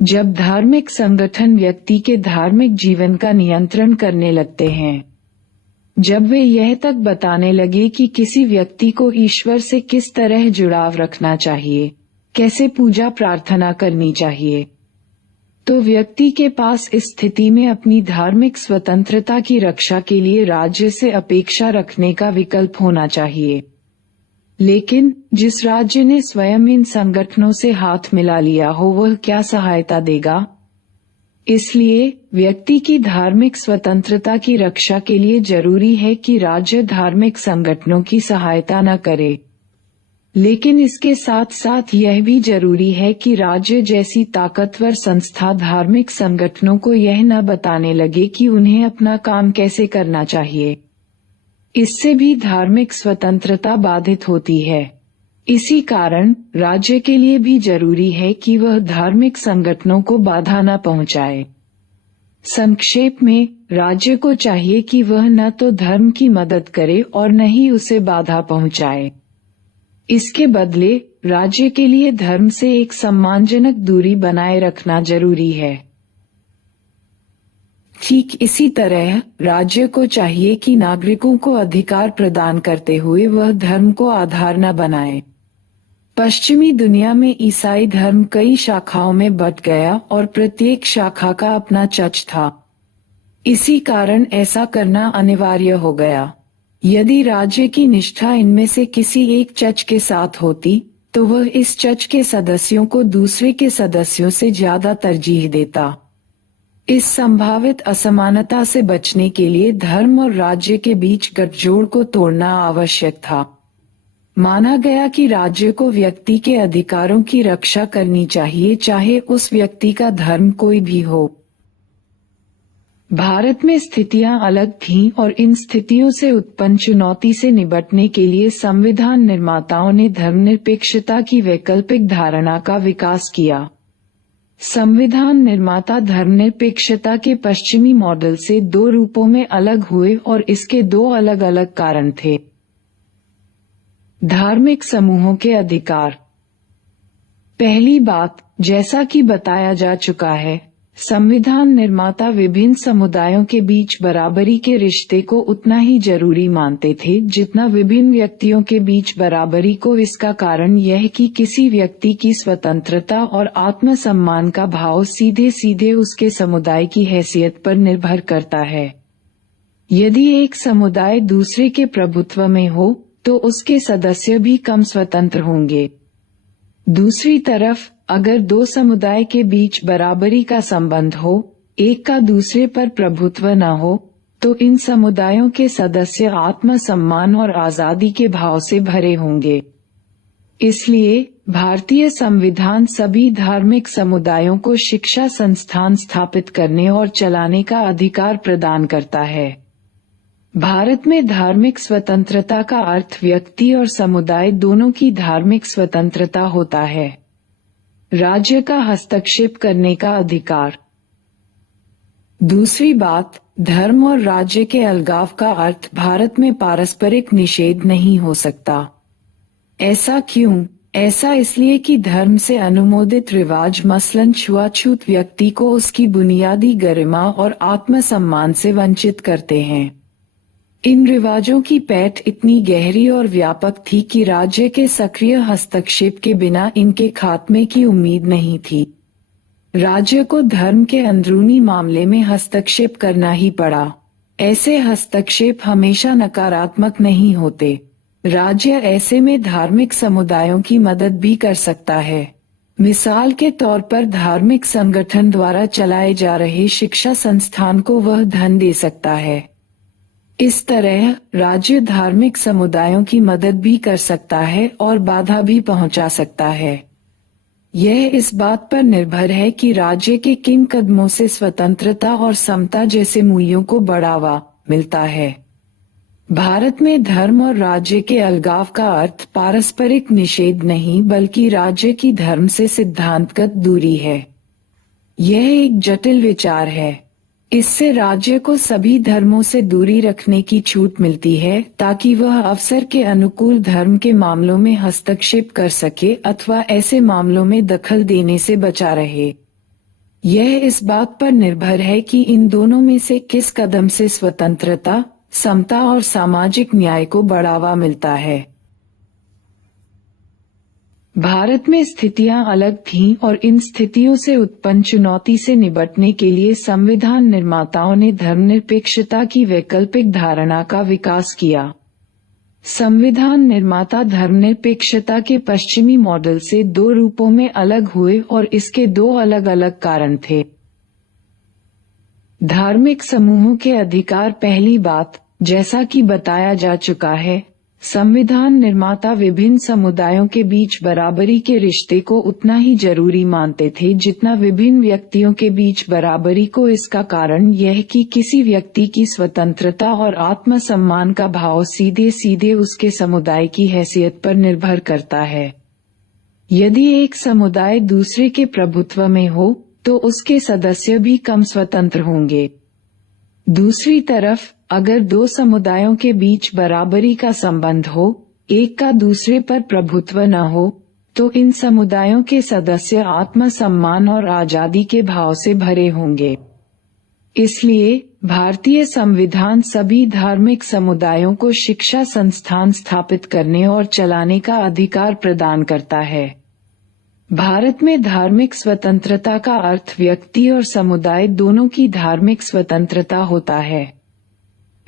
जब धार्मिक संगठन व्यक्ति के धार्मिक जीवन का नियंत्रण करने लगते हैं, जब वे यह तक बताने लगे कि किसी व्यक्ति को ईश्वर से किस तरह जुड़ाव रखना चाहिए, कैसे पूजा प्रार्थना करनी चाहिए, तो व्यक्ति के पास इस स्थिति में अपनी धार्मिक स्वतंत्रता की रक्षा के लिए राज्य से अपेक्षा रखने का विकल्प होना चाहिए। लेकिन जिस राज्य ने स्वयं इन संगठनों से हाथ मिला लिया हो वह क्या सहायता देगा? इसलिए व्यक्ति की धार्मिक स्वतंत्रता की रक्षा के लिए जरूरी है कि राज्य धार्मिक संगठनों की सहायता न करे। लेकिन इसके साथ साथ यह भी जरूरी है कि राज्य जैसी ताकतवर संस्था धार्मिक संगठनों को यह न बताने लगे कि उन्हें अपना काम कैसे करना चाहिए। इससे भी धार्मिक स्वतंत्रता बाधित होती है। इसी कारण राज्य के लिए भी जरूरी है कि वह धार्मिक संगठनों को बाधा न पहुंचाए। संक्षेप में, राज्य को चाहिए कि वह न तो धर्म की मदद करे और न ही उसे बाधा पहुंचाए। इसके बदले राज्य के लिए धर्म से एक सम्मानजनक दूरी बनाए रखना जरूरी है। ठीक इसी तरह राज्य को चाहिए कि नागरिकों को अधिकार प्रदान करते हुए वह धर्म को आधार न बनाए। पश्चिमी दुनिया में ईसाई धर्म कई शाखाओं में बंट गया और प्रत्येक शाखा का अपना चर्च था। इसी कारण ऐसा करना अनिवार्य हो गया। यदि राज्य की निष्ठा इनमें से किसी एक चर्च के साथ होती तो वह इस चर्च के सदस्यों को दूसरे के सदस्यों से ज्यादा तरजीह देता। इस संभावित असमानता से बचने के लिए धर्म और राज्य के बीच गठजोड़ को तोड़ना आवश्यक था। माना गया कि राज्य को व्यक्ति के अधिकारों की रक्षा करनी चाहिए, चाहे उस व्यक्ति का धर्म कोई भी हो। भारत में स्थितियां अलग थीं और इन स्थितियों से उत्पन्न चुनौती से निपटने के लिए संविधान निर्माताओं ने धर्मनिरपेक्षता की वैकल्पिक धारणा का विकास किया। संविधान निर्माता धर्मनिरपेक्षता के पश्चिमी मॉडल से दो रूपों में अलग हुए और इसके दो अलग अलग कारण थे। धार्मिक समूहों के अधिकार। पहली बात, जैसा कि बताया जा चुका है, संविधान निर्माता विभिन्न समुदायों के बीच बराबरी के रिश्ते को उतना ही जरूरी मानते थे जितना विभिन्न व्यक्तियों के बीच बराबरी को। इसका कारण यह कि किसी व्यक्ति की स्वतंत्रता और आत्मसम्मान का भाव सीधे सीधे उसके समुदाय की हैसियत पर निर्भर करता है। यदि एक समुदाय दूसरे के प्रभुत्व में हो तो उसके सदस्य भी कम स्वतंत्र होंगे। दूसरी तरफ अगर दो समुदाय के बीच बराबरी का संबंध हो, एक का दूसरे पर प्रभुत्व न हो, तो इन समुदायों के सदस्य आत्मसम्मान और आजादी के भाव से भरे होंगे। इसलिए भारतीय संविधान सभी धार्मिक समुदायों को शिक्षा संस्थान स्थापित करने और चलाने का अधिकार प्रदान करता है। भारत में धार्मिक स्वतंत्रता का अर्थ व्यक्ति और समुदाय दोनों की धार्मिक स्वतंत्रता होता है। राज्य का हस्तक्षेप करने का अधिकार। दूसरी बात, धर्म और राज्य के अलगाव का अर्थ भारत में पारस्परिक निषेध नहीं हो सकता। ऐसा क्यों? ऐसा इसलिए कि धर्म से अनुमोदित रिवाज मसलन छुआछूत व्यक्ति को उसकी बुनियादी गरिमा और आत्मसम्मान से वंचित करते हैं। इन रिवाजों की पैठ इतनी गहरी और व्यापक थी कि राज्य के सक्रिय हस्तक्षेप के बिना इनके खात्मे की उम्मीद नहीं थी। राज्य को धर्म के अंदरूनी मामले में हस्तक्षेप करना ही पड़ा। ऐसे हस्तक्षेप हमेशा नकारात्मक नहीं होते। राज्य ऐसे में धार्मिक समुदायों की मदद भी कर सकता है। मिसाल के तौर पर धार्मिक संगठन द्वारा चलाए जा रहे शिक्षा संस्थान को वह धन दे सकता है। इस तरह राज्य धार्मिक समुदायों की मदद भी कर सकता है और बाधा भी पहुंचा सकता है। यह इस बात पर निर्भर है कि राज्य के किन कदमों से स्वतंत्रता और समता जैसे मूल्यों को बढ़ावा मिलता है। भारत में धर्म और राज्य के अलगाव का अर्थ पारस्परिक निषेध नहीं बल्कि राज्य की धर्म से सिद्धांतगत दूरी है। यह एक जटिल विचार है। इससे राज्य को सभी धर्मों से दूरी रखने की छूट मिलती है ताकि वह अवसर के अनुकूल धर्म के मामलों में हस्तक्षेप कर सके अथवा ऐसे मामलों में दखल देने से बचा रहे। यह इस बात पर निर्भर है कि इन दोनों में से किस कदम से स्वतंत्रता, समता और सामाजिक न्याय को बढ़ावा मिलता है। भारत में स्थितियां अलग थीं और इन स्थितियों से उत्पन्न चुनौती से निपटने के लिए संविधान निर्माताओं ने धर्मनिरपेक्षता की वैकल्पिक धारणा का विकास किया। संविधान निर्माता धर्मनिरपेक्षता के पश्चिमी मॉडल से दो रूपों में अलग हुए और इसके दो अलग-अलग कारण थे। धार्मिक समूहों के अधिकार। पहली बात, जैसा कि बताया जा चुका है, संविधान निर्माता विभिन्न समुदायों के बीच बराबरी के रिश्ते को उतना ही जरूरी मानते थे जितना विभिन्न व्यक्तियों के बीच बराबरी को। इसका कारण यह कि किसी व्यक्ति की स्वतंत्रता और आत्मसम्मान का भाव सीधे सीधे उसके समुदाय की हैसियत पर निर्भर करता है। यदि एक समुदाय दूसरे के प्रभुत्व में हो तो उसके सदस्य भी कम स्वतंत्र होंगे। दूसरी तरफ अगर दो समुदायों के बीच बराबरी का संबंध हो, एक का दूसरे पर प्रभुत्व न हो, तो इन समुदायों के सदस्य आत्मसम्मान और आजादी के भाव से भरे होंगे। इसलिए भारतीय संविधान सभी धार्मिक समुदायों को शिक्षा संस्थान स्थापित करने और चलाने का अधिकार प्रदान करता है। भारत में धार्मिक स्वतंत्रता का अर्थ व्यक्ति और समुदाय दोनों की धार्मिक स्वतंत्रता होता है।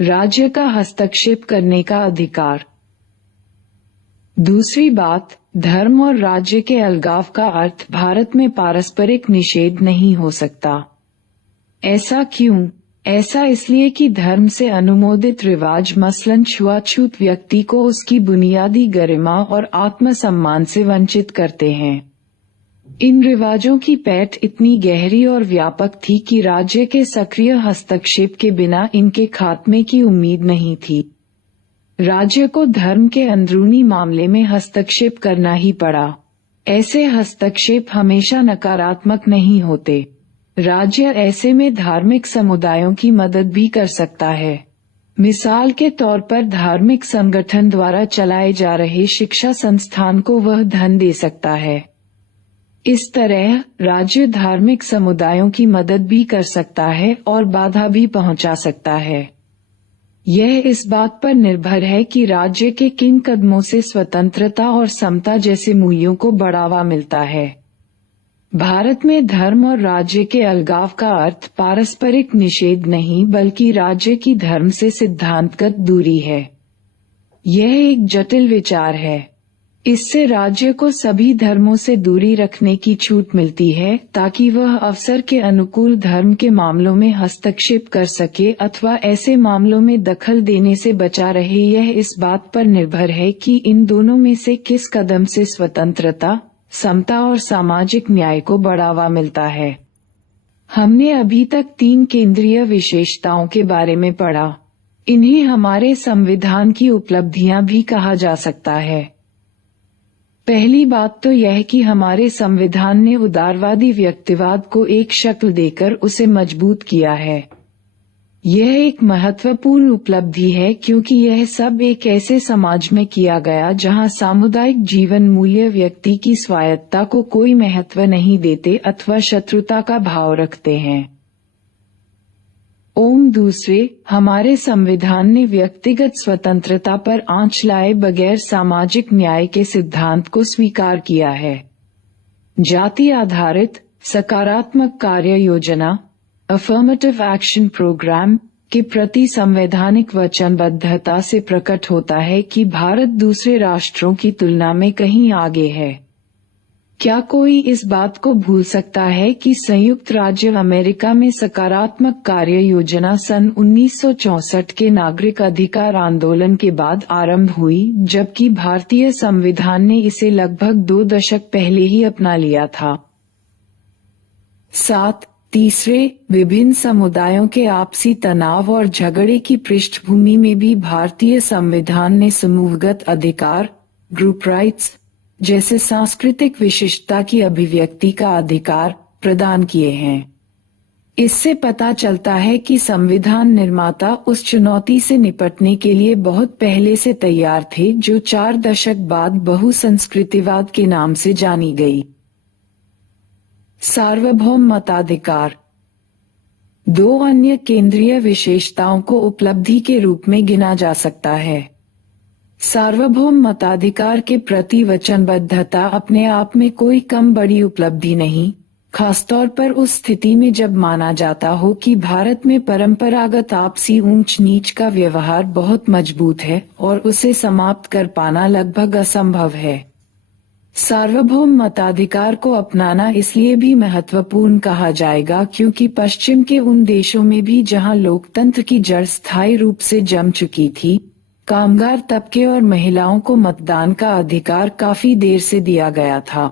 राज्य का हस्तक्षेप करने का अधिकार। दूसरी बात, धर्म और राज्य के अलगाव का अर्थ भारत में पारस्परिक निषेध नहीं हो सकता। ऐसा क्यों? ऐसा इसलिए कि धर्म से अनुमोदित रिवाज मसलन छुआछूत व्यक्ति को उसकी बुनियादी गरिमा और आत्मसम्मान से वंचित करते हैं। इन रिवाजों की पैठ इतनी गहरी और व्यापक थी कि राज्य के सक्रिय हस्तक्षेप के बिना इनके खात्मे की उम्मीद नहीं थी। राज्य को धर्म के अंदरूनी मामले में हस्तक्षेप करना ही पड़ा। ऐसे हस्तक्षेप हमेशा नकारात्मक नहीं होते। राज्य ऐसे में धार्मिक समुदायों की मदद भी कर सकता है। मिसाल के तौर पर धार्मिक संगठन द्वारा चलाए जा रहे शिक्षा संस्थान को वह धन दे सकता है। इस तरह राज्य धार्मिक समुदायों की मदद भी कर सकता है और बाधा भी पहुंचा सकता है। यह इस बात पर निर्भर है कि राज्य के किन कदमों से स्वतंत्रता और समता जैसे मूल्यों को बढ़ावा मिलता है। भारत में धर्म और राज्य के अलगाव का अर्थ पारस्परिक निषेध नहीं बल्कि राज्य की धर्म से सिद्धांतगत दूरी है। यह एक जटिल विचार है। इससे राज्य को सभी धर्मों से दूरी रखने की छूट मिलती है ताकि वह अवसर के अनुकूल धर्म के मामलों में हस्तक्षेप कर सके अथवा ऐसे मामलों में दखल देने से बचा रहे। यह इस बात पर निर्भर है कि इन दोनों में से किस कदम से स्वतंत्रता, समता और सामाजिक न्याय को बढ़ावा मिलता है। हमने अभी तक 3 केंद्रीय विशेषताओं के बारे में पढ़ा। इन्हें हमारे संविधान की उपलब्धियां भी कहा जा सकता है। पहली बात तो यह कि हमारे संविधान ने उदारवादी व्यक्तिवाद को एक शक्ल देकर उसे मजबूत किया है। यह एक महत्वपूर्ण उपलब्धि है क्योंकि यह सब एक ऐसे समाज में किया गया जहां सामुदायिक जीवन मूल्य व्यक्ति की स्वायत्तता को कोई महत्व नहीं देते अथवा शत्रुता का भाव रखते हैं। दूसरे, हमारे संविधान ने व्यक्तिगत स्वतंत्रता पर आंच लाए बगैर सामाजिक न्याय के सिद्धांत को स्वीकार किया है। जाति आधारित सकारात्मक कार्य योजना अफर्मेटिव एक्शन प्रोग्राम के प्रति संवैधानिक वचनबद्धता से प्रकट होता है कि भारत दूसरे राष्ट्रों की तुलना में कहीं आगे है। क्या कोई इस बात को भूल सकता है कि संयुक्त राज्य अमेरिका में सकारात्मक कार्य योजना सन 1964 के नागरिक अधिकार आंदोलन के बाद आरंभ हुई, जबकि भारतीय संविधान ने इसे लगभग 2 दशक पहले ही अपना लिया था। 7. तीसरे, विभिन्न समुदायों के आपसी तनाव और झगड़े की पृष्ठभूमि में भी भारतीय संविधान ने समूहगत अधिकार ग्रुप राइट्स जैसे सांस्कृतिक विशिष्टता की अभिव्यक्ति का अधिकार प्रदान किए हैं। इससे पता चलता है कि संविधान निर्माता उस चुनौती से निपटने के लिए बहुत पहले से तैयार थे जो 4 दशक बाद बहुसंस्कृतिवाद के नाम से जानी गई। सार्वभौम मताधिकार 2 अन्य केंद्रीय विशेषताओं को उपलब्धि के रूप में गिना जा सकता है। सार्वभौम मताधिकार के प्रति वचनबद्धता अपने आप में कोई कम बड़ी उपलब्धि नहीं, खासतौर पर उस स्थिति में जब माना जाता हो कि भारत में परंपरागत आपसी ऊंच नीच का व्यवहार बहुत मजबूत है और उसे समाप्त कर पाना लगभग असंभव है। सार्वभौम मताधिकार को अपनाना इसलिए भी महत्वपूर्ण कहा जाएगा क्योंकि पश्चिम के उन देशों में भी जहां लोकतंत्र की जड़ स्थायी रूप से जम चुकी थी, कामगार तबके और महिलाओं को मतदान का अधिकार काफी देर से दिया गया था।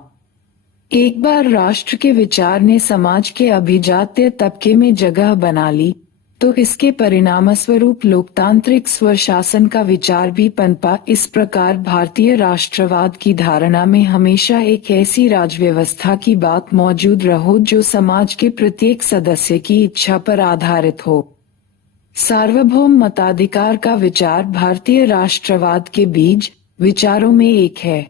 एक बार राष्ट्र के विचार ने समाज के अभिजात्य तबके में जगह बना ली, तो इसके परिणामस्वरूप लोकतांत्रिक स्वशासन का विचार भी पनपा। इस प्रकार भारतीय राष्ट्रवाद की धारणा में हमेशा एक ऐसी राजव्यवस्था की बात मौजूद रहो जो समाज के प्रत्येक सदस्य की इच्छा पर आधारित हो। सार्वभौम मताधिकार का विचार भारतीय राष्ट्रवाद के बीज विचारों में एक है।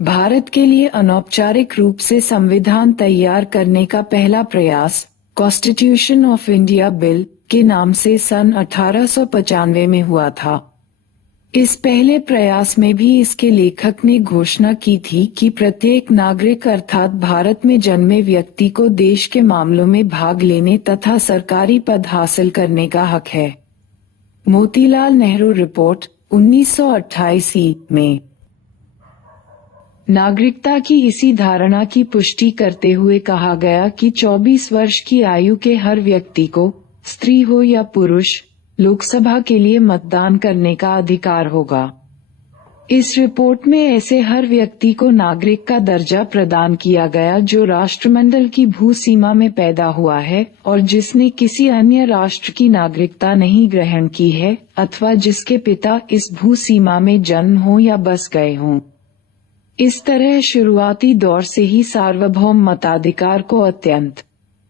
भारत के लिए अनौपचारिक रूप से संविधान तैयार करने का पहला प्रयास कॉन्स्टिट्यूशन ऑफ इंडिया बिल के नाम से सन 1895 में हुआ था। इस पहले प्रयास में भी इसके लेखक ने घोषणा की थी कि प्रत्येक नागरिक अर्थात भारत में जन्मे व्यक्ति को देश के मामलों में भाग लेने तथा सरकारी पद हासिल करने का हक है। मोतीलाल नेहरू रिपोर्ट 1928 में नागरिकता की इसी धारणा की पुष्टि करते हुए कहा गया कि 24 वर्ष की आयु के हर व्यक्ति को, स्त्री हो या पुरुष, लोकसभा के लिए मतदान करने का अधिकार होगा। इस रिपोर्ट में ऐसे हर व्यक्ति को नागरिक का दर्जा प्रदान किया गया जो राष्ट्रमंडल की भू सीमा में पैदा हुआ है और जिसने किसी अन्य राष्ट्र की नागरिकता नहीं ग्रहण की है अथवा जिसके पिता इस भू सीमा में जन्म हो या बस गए हों। इस तरह शुरुआती दौर से ही सार्वभौम मताधिकार को अत्यंत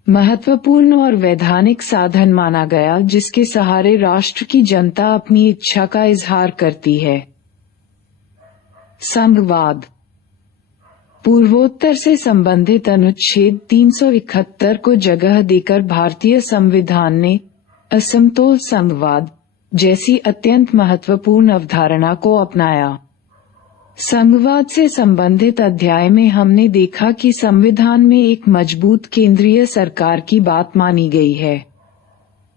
महत्वपूर्ण और वैधानिक साधन माना गया जिसके सहारे राष्ट्र की जनता अपनी इच्छा का इजहार करती है। संघवाद पूर्वोत्तर से संबंधित अनुच्छेद 371 को जगह देकर भारतीय संविधान ने असमतोल संघवाद जैसी अत्यंत महत्वपूर्ण अवधारणा को अपनाया। संघवाद से संबंधित अध्याय में हमने देखा कि संविधान में एक मजबूत केंद्रीय सरकार की बात मानी गई है।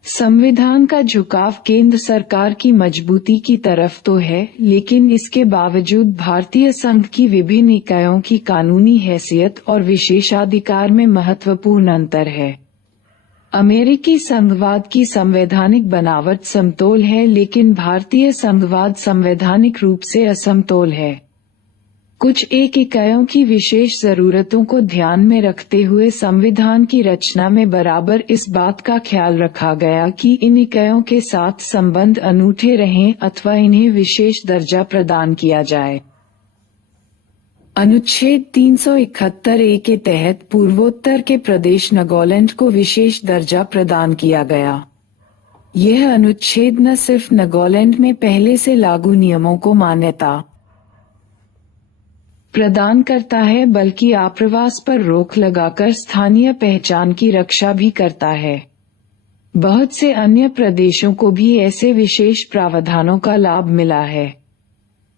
संविधान का झुकाव केंद्र सरकार की मजबूती की तरफ तो है, लेकिन इसके बावजूद भारतीय संघ की विभिन्न इकाइयों की कानूनी हैसियत और विशेषाधिकार में महत्वपूर्ण अंतर है। अमेरिकी संघवाद की संवैधानिक बनावट समतोल है, लेकिन भारतीय संघवाद संवैधानिक रूप से असमतोल है। कुछ एक इकाइयों की विशेष जरूरतों को ध्यान में रखते हुए संविधान की रचना में बराबर इस बात का ख्याल रखा गया कि इन इकाइयों के साथ संबंध अनूठे रहें अथवा इन्हें विशेष दर्जा प्रदान किया जाए। अनुच्छेद 371 के तहत पूर्वोत्तर के प्रदेश नागालैंड को विशेष दर्जा प्रदान किया गया। यह अनुच्छेद न सिर्फ नागालैंड में पहले से लागू नियमों को मान्यता प्रदान करता है बल्कि आप्रवास पर रोक लगाकर स्थानीय पहचान की रक्षा भी करता है। बहुत से अन्य प्रदेशों को भी ऐसे विशेष प्रावधानों का लाभ मिला है।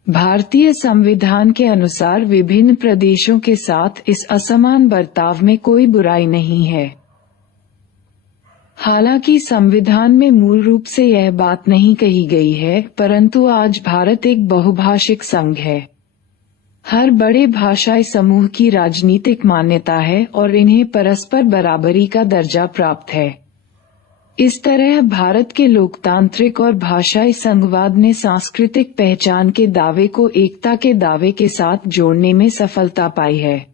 भारतीय संविधान के अनुसार विभिन्न प्रदेशों के साथ इस असमान बर्ताव में कोई बुराई नहीं है। हालांकि संविधान में मूल रूप से यह बात नहीं कही गई है, परंतु आज भारत एक बहुभाषिक संघ है। हर बड़े भाषाई समूह की राजनीतिक मान्यता है और इन्हें परस्पर बराबरी का दर्जा प्राप्त है। इस तरह भारत के लोकतांत्रिक और भाषाई संघवाद ने सांस्कृतिक पहचान के दावे को एकता के दावे के साथ जोड़ने में सफलता पाई है।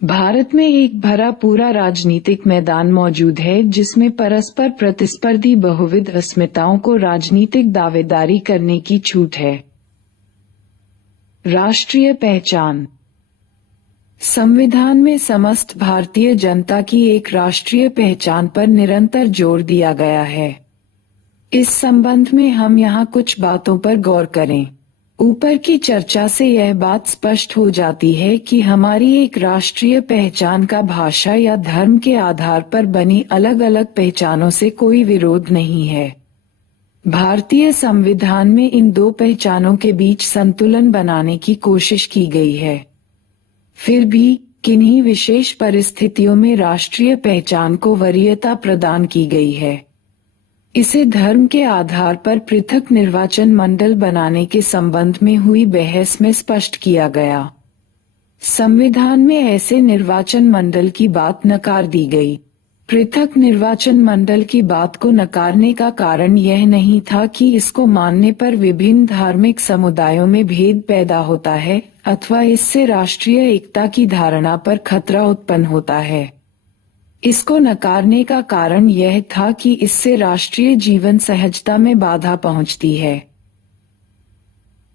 भारत में एक भरा पूरा राजनीतिक मैदान मौजूद है जिसमें परस्पर प्रतिस्पर्धी बहुविध अस्मिताओं को राजनीतिक दावेदारी करने की छूट है। राष्ट्रीय पहचान। संविधान में समस्त भारतीय जनता की एक राष्ट्रीय पहचान पर निरंतर जोर दिया गया है। इस संबंध में हम यहाँ कुछ बातों पर गौर करें। ऊपर की चर्चा से यह बात स्पष्ट हो जाती है कि हमारी एक राष्ट्रीय पहचान का भाषा या धर्म के आधार पर बनी अलग अलग पहचानों से कोई विरोध नहीं है। भारतीय संविधान में इन दो पहचानों के बीच संतुलन बनाने की कोशिश की गई है। फिर भी किन्हीं विशेष परिस्थितियों में राष्ट्रीय पहचान को वरीयता प्रदान की गई है। इसे धर्म के आधार पर पृथक निर्वाचन मंडल बनाने के संबंध में हुई बहस में स्पष्ट किया गया। संविधान में ऐसे निर्वाचन मंडल की बात नकार दी गई। पृथक निर्वाचन मंडल की बात को नकारने का कारण यह नहीं था कि इसको मानने पर विभिन्न धार्मिक समुदायों में भेद पैदा होता है अथवा इससे राष्ट्रीय एकता की धारणा पर खतरा उत्पन्न होता है। इसको नकारने का कारण यह था कि इससे राष्ट्रीय जीवन सहजता में बाधा पहुंचती है।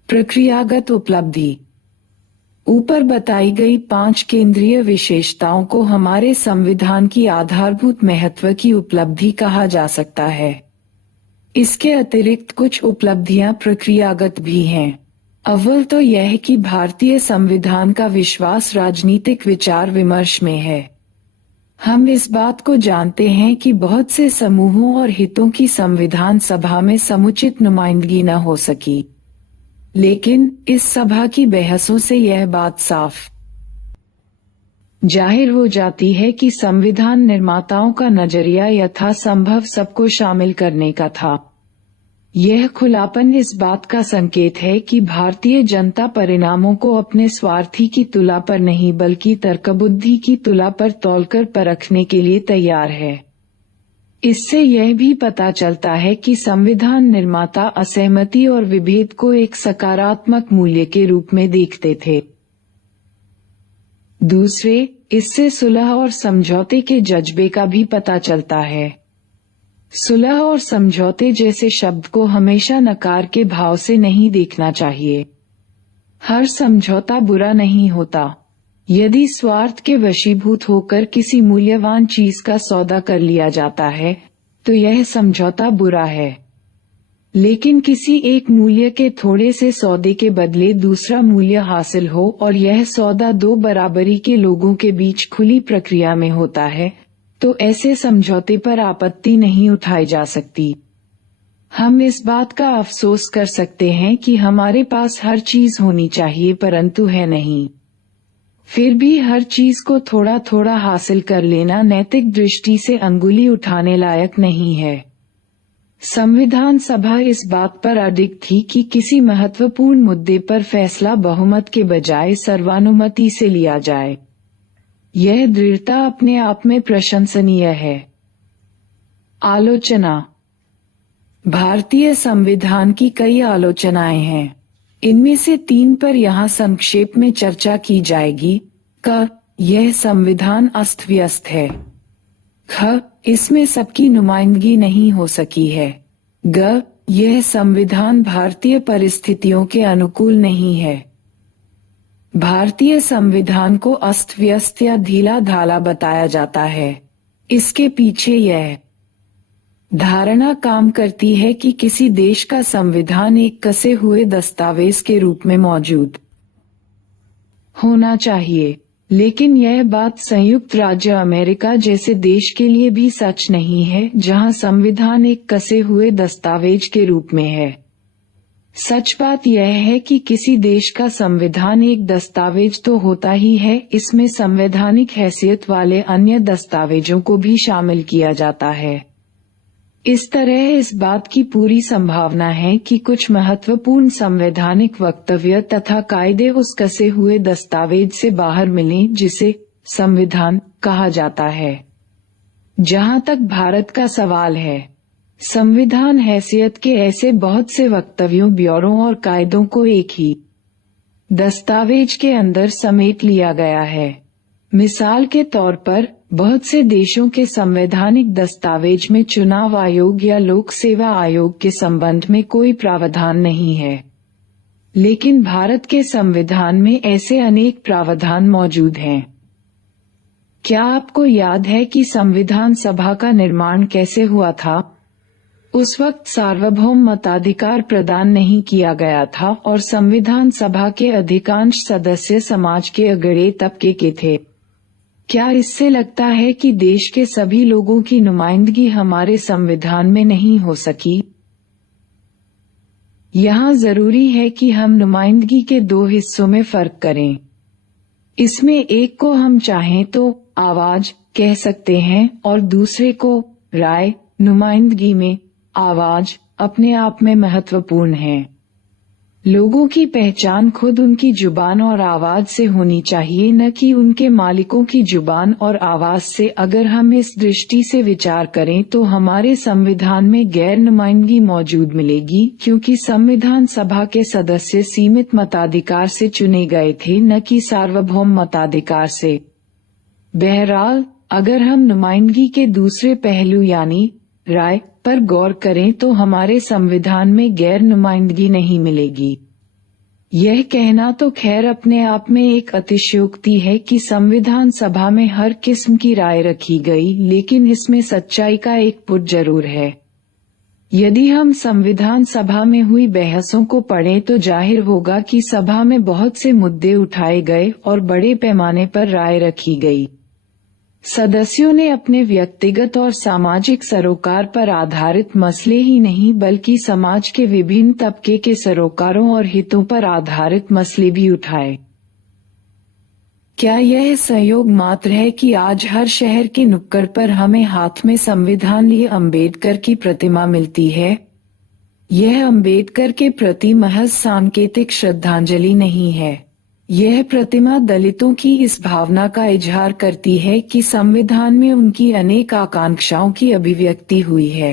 प्रक्रियागत उपलब्धि। ऊपर बताई गई 5 केंद्रीय विशेषताओं को हमारे संविधान की आधारभूत महत्व की उपलब्धि कहा जा सकता है। इसके अतिरिक्त कुछ उपलब्धियां प्रक्रियागत भी हैं। अव्वल तो यह कि भारतीय संविधान का विश्वास राजनीतिक विचार विमर्श में है। हम इस बात को जानते हैं कि बहुत से समूहों और हितों की संविधान सभा में समुचित नुमाइंदगी न हो सकी, लेकिन इस सभा की बहसों से यह बात साफ जाहिर हो जाती है कि संविधान निर्माताओं का नजरिया यथासंभव सबको शामिल करने का था। यह खुलापन इस बात का संकेत है कि भारतीय जनता परिणामों को अपने स्वार्थी की तुला पर नहीं बल्कि तर्कबुद्धि की तुला पर तौलकर परखने के लिए तैयार है। इससे यह भी पता चलता है कि संविधान निर्माता असहमति और विभेद को एक सकारात्मक मूल्य के रूप में देखते थे। दूसरे, इससे सुलह और समझौते के जज्बे का भी पता चलता है। सुलह और समझौते जैसे शब्द को हमेशा नकार के भाव से नहीं देखना चाहिए। हर समझौता बुरा नहीं होता। यदि स्वार्थ के वशीभूत होकर किसी मूल्यवान चीज का सौदा कर लिया जाता है, तो यह समझौता बुरा है। लेकिन किसी एक मूल्य के थोड़े से सौदे के बदले दूसरा मूल्य हासिल हो और यह सौदा 2 बराबरी के लोगों के बीच खुली प्रक्रिया में होता है, तो ऐसे समझौते पर आपत्ति नहीं उठाई जा सकती। हम इस बात का अफसोस कर सकते हैं कि हमारे पास हर चीज होनी चाहिए परंतु है नहीं। फिर भी हर चीज को थोड़ा थोड़ा हासिल कर लेना नैतिक दृष्टि से अंगुली उठाने लायक नहीं है। संविधान सभा इस बात पर अडिग थी कि किसी महत्वपूर्ण मुद्दे पर फैसला बहुमत के बजाय सर्वानुमति से लिया जाए। यह दृढ़ता अपने आप में प्रशंसनीय है। आलोचना। भारतीय संविधान की कई आलोचनाएं हैं। इनमें से 3 पर यहाँ संक्षेप में चर्चा की जाएगी। क, यह संविधान अस्त व्यस्त है। ख, इसमें सबकी नुमाइंदगी नहीं हो सकी है। ग, यह संविधान भारतीय परिस्थितियों के अनुकूल नहीं है। भारतीय संविधान को अस्त व्यस्त या ढीला ढाला बताया जाता है। इसके पीछे यह धारणा काम करती है कि किसी देश का संविधान एक कसे हुए दस्तावेज के रूप में मौजूद होना चाहिए, लेकिन यह बात संयुक्त राज्य अमेरिका जैसे देश के लिए भी सच नहीं है, जहां संविधान एक कसे हुए दस्तावेज के रूप में है। सच बात यह है कि किसी देश का संविधान एक दस्तावेज तो होता ही है, इसमें संवैधानिक हैसियत वाले अन्य दस्तावेजों को भी शामिल किया जाता है। इस तरह इस बात की पूरी संभावना है कि कुछ महत्वपूर्ण संवैधानिक वक्तव्य तथा कायदे उस कसे हुए दस्तावेज से बाहर मिलें जिसे संविधान कहा जाता है। जहां तक भारत का सवाल है, संविधान हैसियत के ऐसे बहुत से वक्तव्यों, ब्यौरों और कायदों को एक ही दस्तावेज के अंदर समेट लिया गया है। मिसाल के तौर पर बहुत से देशों के संवैधानिक दस्तावेज में चुनाव आयोग या लोक सेवा आयोग के संबंध में कोई प्रावधान नहीं है, लेकिन भारत के संविधान में ऐसे अनेक प्रावधान मौजूद हैं। क्या आपको याद है कि संविधान सभा का निर्माण कैसे हुआ था? उस वक्त सार्वभौम मताधिकार प्रदान नहीं किया गया था और संविधान सभा के अधिकांश सदस्य समाज के अगड़े तबके के थे। क्या इससे लगता है कि देश के सभी लोगों की नुमाइंदगी हमारे संविधान में नहीं हो सकी? यहाँ जरूरी है कि हम नुमाइंदगी के दो हिस्सों में फर्क करें। इसमें एक को हम चाहें तो आवाज कह सकते हैं और दूसरे को राय। नुमाइंदगी में आवाज अपने आप में महत्वपूर्ण है। लोगों की पहचान खुद उनकी जुबान और आवाज से होनी चाहिए, न कि उनके मालिकों की जुबान और आवाज से। अगर हम इस दृष्टि से विचार करें तो हमारे संविधान में गैर नुमाइंदगी मौजूद मिलेगी, क्योंकि संविधान सभा के सदस्य सीमित मताधिकार से चुने गए थे, न कि सार्वभौम मताधिकार से। बहरहाल, अगर हम नुमाइंदगी के दूसरे पहलू यानी राय पर गौर करें तो हमारे संविधान में गैर नुमाइंदगी नहीं मिलेगी। यह कहना तो खैर अपने आप में एक अतिशयोक्ति है कि संविधान सभा में हर किस्म की राय रखी गई, लेकिन इसमें सच्चाई का एक पुट जरूर है। यदि हम संविधान सभा में हुई बहसों को पढ़ें तो जाहिर होगा कि सभा में बहुत से मुद्दे उठाए गए और बड़े पैमाने पर राय रखी गई। सदस्यों ने अपने व्यक्तिगत और सामाजिक सरोकार पर आधारित मसले ही नहीं बल्कि समाज के विभिन्न तबके के सरोकारों और हितों पर आधारित मसले भी उठाए। क्या यह संयोग मात्र है कि आज हर शहर के नुक्कड़ पर हमें हाथ में संविधान लिए अम्बेडकर की प्रतिमा मिलती है? यह अम्बेडकर के प्रति महज सांकेतिक श्रद्धांजलि नहीं है। यह प्रतिमा दलितों की इस भावना का इजहार करती है कि संविधान में उनकी अनेक आकांक्षाओं की अभिव्यक्ति हुई है।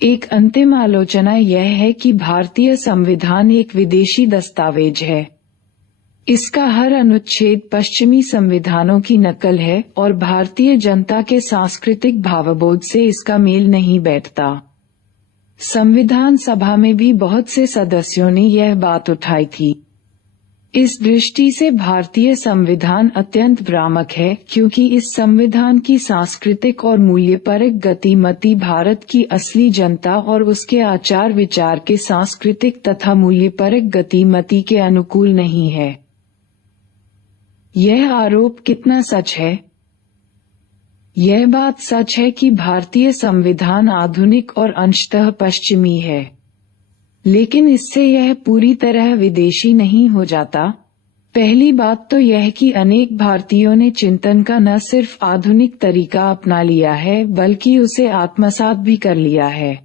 एक अंतिम आलोचना यह है कि भारतीय संविधान एक विदेशी दस्तावेज है। इसका हर अनुच्छेद पश्चिमी संविधानों की नकल है और भारतीय जनता के सांस्कृतिक भावबोध से इसका मेल नहीं बैठता। संविधान सभा में भी बहुत से सदस्यों ने यह बात उठाई थी। इस दृष्टि से भारतीय संविधान अत्यंत भ्रामक है, क्योंकि इस संविधान की सांस्कृतिक और मूल्यपरक गतिमति भारत की असली जनता और उसके आचार विचार के सांस्कृतिक तथा मूल्यपरक गतिमति के अनुकूल नहीं है। यह आरोप कितना सच है? यह बात सच है कि भारतीय संविधान आधुनिक और अंशतः पश्चिमी है, लेकिन इससे यह पूरी तरह विदेशी नहीं हो जाता। पहली बात तो यह कि अनेक भारतीयों ने चिंतन का न सिर्फ आधुनिक तरीका अपना लिया है बल्कि उसे आत्मसात भी कर लिया है।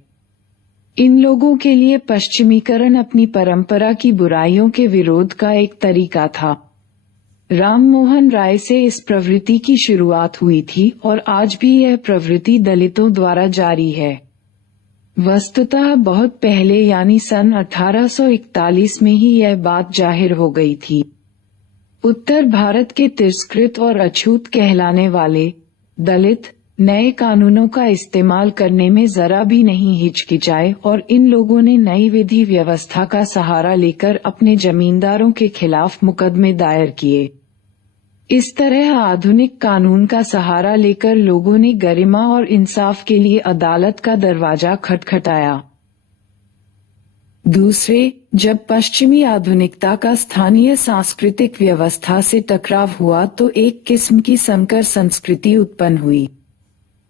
इन लोगों के लिए पश्चिमीकरण अपनी परंपरा की बुराइयों के विरोध का एक तरीका था। राम मोहन राय से इस प्रवृत्ति की शुरुआत हुई थी और आज भी यह प्रवृत्ति दलितों द्वारा जारी है। वस्तुतः बहुत पहले यानी सन 1841 में ही यह बात जाहिर हो गई थी। उत्तर भारत के तिरस्कृत और अछूत कहलाने वाले दलित नए कानूनों का इस्तेमाल करने में जरा भी नहीं हिचकिचाए और इन लोगों ने नई विधि व्यवस्था का सहारा लेकर अपने जमींदारों के खिलाफ मुकदमे दायर किए। इस तरह आधुनिक कानून का सहारा लेकर लोगों ने गरिमा और इंसाफ के लिए अदालत का दरवाजा खटखटाया। दूसरे, जब पश्चिमी आधुनिकता का स्थानीय सांस्कृतिक व्यवस्था से टकराव हुआ तो एक किस्म की संकर संस्कृति उत्पन्न हुई।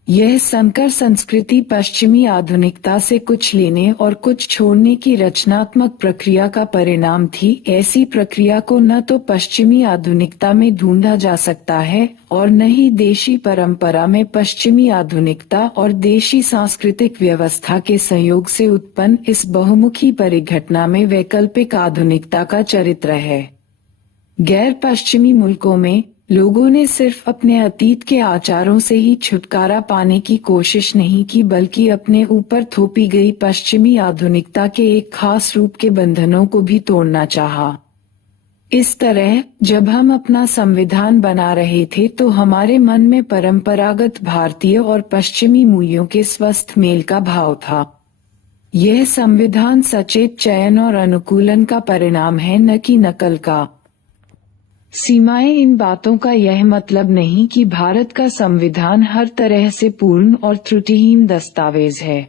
यह संकर संस्कृति पश्चिमी आधुनिकता से कुछ लेने और कुछ छोड़ने की रचनात्मक प्रक्रिया का परिणाम थी। ऐसी प्रक्रिया को न तो पश्चिमी आधुनिकता में ढूंढा जा सकता है और न ही देशी परंपरा में पश्चिमी आधुनिकता और देशी सांस्कृतिक व्यवस्था के संयोग से उत्पन्न इस बहुमुखी परिघटना में वैकल्पिक आधुनिकता का चरित्र है। गैर पश्चिमी मुल्कों में लोगों ने सिर्फ अपने अतीत के आचारों से ही छुटकारा पाने की कोशिश नहीं की, बल्कि अपने ऊपर थोपी गई पश्चिमी आधुनिकता के एक खास रूप के बंधनों को भी तोड़ना चाहा। इस तरह जब हम अपना संविधान बना रहे थे तो हमारे मन में परंपरागत भारतीय और पश्चिमी मूल्यों के स्वस्थ मेल का भाव था। यह संविधान सचेत चयन और अनुकूलन का परिणाम है, न कि नकल का। सीमाएं इन बातों का यह मतलब नहीं कि भारत का संविधान हर तरह से पूर्ण और त्रुटिहीन दस्तावेज है।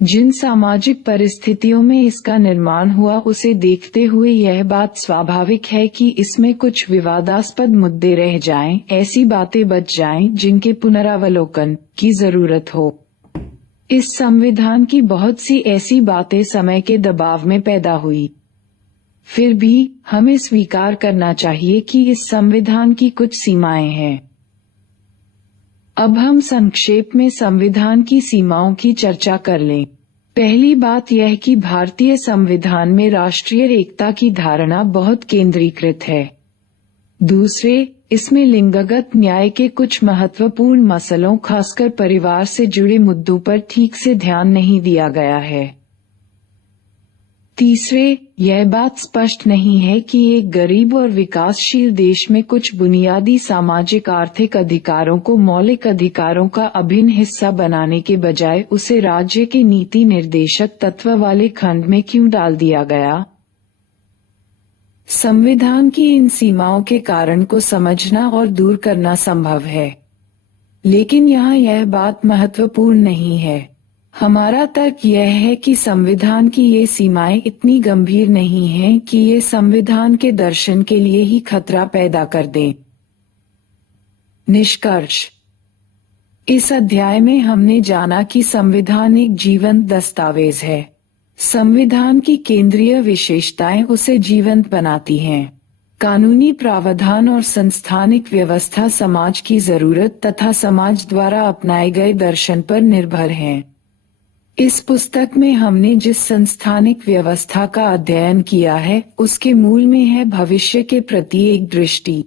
जिन सामाजिक परिस्थितियों में इसका निर्माण हुआ उसे देखते हुए यह बात स्वाभाविक है कि इसमें कुछ विवादास्पद मुद्दे रह जाएं, ऐसी बातें बच जाएं जिनके पुनरावलोकन की जरूरत हो। इस संविधान की बहुत सी ऐसी बातें समय के दबाव में पैदा हुई। फिर भी हमें स्वीकार करना चाहिए कि इस संविधान की कुछ सीमाएं हैं। अब हम संक्षेप में संविधान की सीमाओं की चर्चा कर लें। पहली बात यह कि भारतीय संविधान में राष्ट्रीय एकता की धारणा बहुत केंद्रीकृत है। दूसरे, इसमें लिंगगत न्याय के कुछ महत्वपूर्ण मसलों, खासकर परिवार से जुड़े मुद्दों पर ठीक से ध्यान नहीं दिया गया है। तीसरे, यह बात स्पष्ट नहीं है कि एक गरीब और विकासशील देश में कुछ बुनियादी सामाजिक आर्थिक अधिकारों को मौलिक अधिकारों का अभिन्न हिस्सा बनाने के बजाय उसे राज्य के नीति निर्देशक तत्व वाले खंड में क्यों डाल दिया गया। संविधान की इन सीमाओं के कारण को समझना और दूर करना संभव है, लेकिन यहाँ यह बात महत्वपूर्ण नहीं है। हमारा तर्क यह है कि संविधान की ये सीमाएं इतनी गंभीर नहीं हैं कि ये संविधान के दर्शन के लिए ही खतरा पैदा कर दें। निष्कर्ष, इस अध्याय में हमने जाना कि संविधान एक जीवंत दस्तावेज है। संविधान की केंद्रीय विशेषताएं उसे जीवंत बनाती हैं। कानूनी प्रावधान और संस्थानिक व्यवस्था समाज की जरूरत तथा समाज द्वारा अपनाए गए दर्शन पर निर्भर हैं। इस पुस्तक में हमने जिस संस्थानिक व्यवस्था का अध्ययन किया है उसके मूल में है भविष्य के प्रति एक दृष्टि।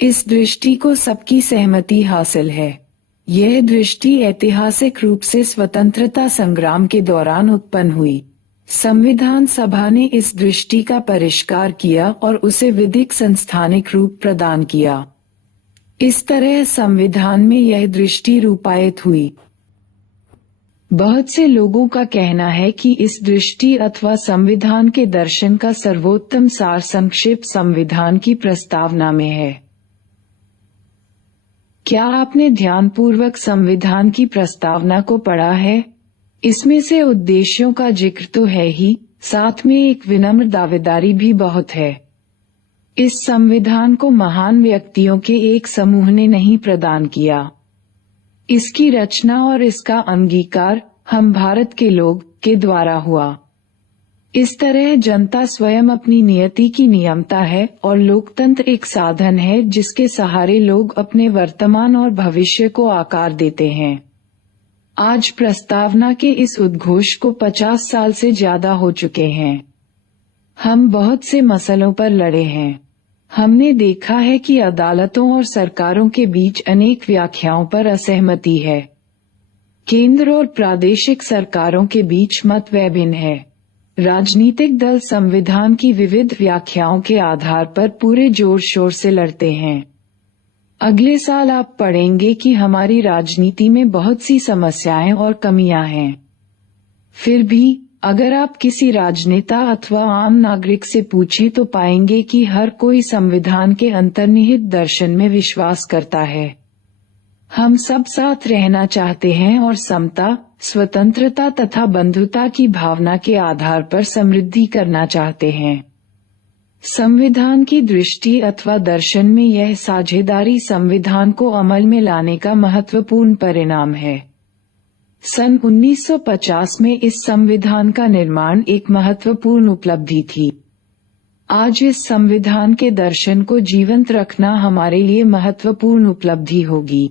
इस दृष्टि को सबकी सहमति हासिल है। यह दृष्टि ऐतिहासिक रूप से स्वतंत्रता संग्राम के दौरान उत्पन्न हुई। संविधान सभा ने इस दृष्टि का परिष्कार किया और उसे विधिक संस्थानिक रूप प्रदान किया। इस तरह संविधान में यह दृष्टि रूपायित हुई। बहुत से लोगों का कहना है कि इस दृष्टि अथवा संविधान के दर्शन का सर्वोत्तम सार संक्षेप संविधान की प्रस्तावना में है। क्या आपने ध्यानपूर्वक संविधान की प्रस्तावना को पढ़ा है? इसमें से उद्देश्यों का जिक्र तो है ही, साथ में एक विनम्र दावेदारी भी बहुत है। इस संविधान को महान व्यक्तियों के एक समूह ने नहीं प्रदान किया। इसकी रचना और इसका अंगीकार हम भारत के लोग के द्वारा हुआ। इस तरह जनता स्वयं अपनी नियति की नियंता है और लोकतंत्र एक साधन है जिसके सहारे लोग अपने वर्तमान और भविष्य को आकार देते हैं। आज प्रस्तावना के इस उद्घोष को 50 साल से ज्यादा हो चुके हैं। हम बहुत से मसलों पर लड़े हैं। हमने देखा है कि अदालतों और सरकारों के बीच अनेक व्याख्याओं पर असहमति है। केंद्र और प्रादेशिक सरकारों के बीच मतभेद भिन्न है। राजनीतिक दल संविधान की विविध व्याख्याओं के आधार पर पूरे जोर शोर से लड़ते हैं। अगले साल आप पढ़ेंगे कि हमारी राजनीति में बहुत सी समस्याएं और कमियां हैं। फिर भी अगर आप किसी राजनेता अथवा आम नागरिक से पूछें तो पाएंगे कि हर कोई संविधान के अंतर्निहित दर्शन में विश्वास करता है। हम सब साथ रहना चाहते हैं और समता, स्वतंत्रता तथा बंधुता की भावना के आधार पर समृद्धि करना चाहते हैं। संविधान की दृष्टि अथवा दर्शन में यह साझेदारी संविधान को अमल में लाने का महत्वपूर्ण परिणाम है। सन 1950 में इस संविधान का निर्माण एक महत्वपूर्ण उपलब्धि थी। आज इस संविधान के दर्शन को जीवंत रखना हमारे लिए महत्वपूर्ण उपलब्धि होगी।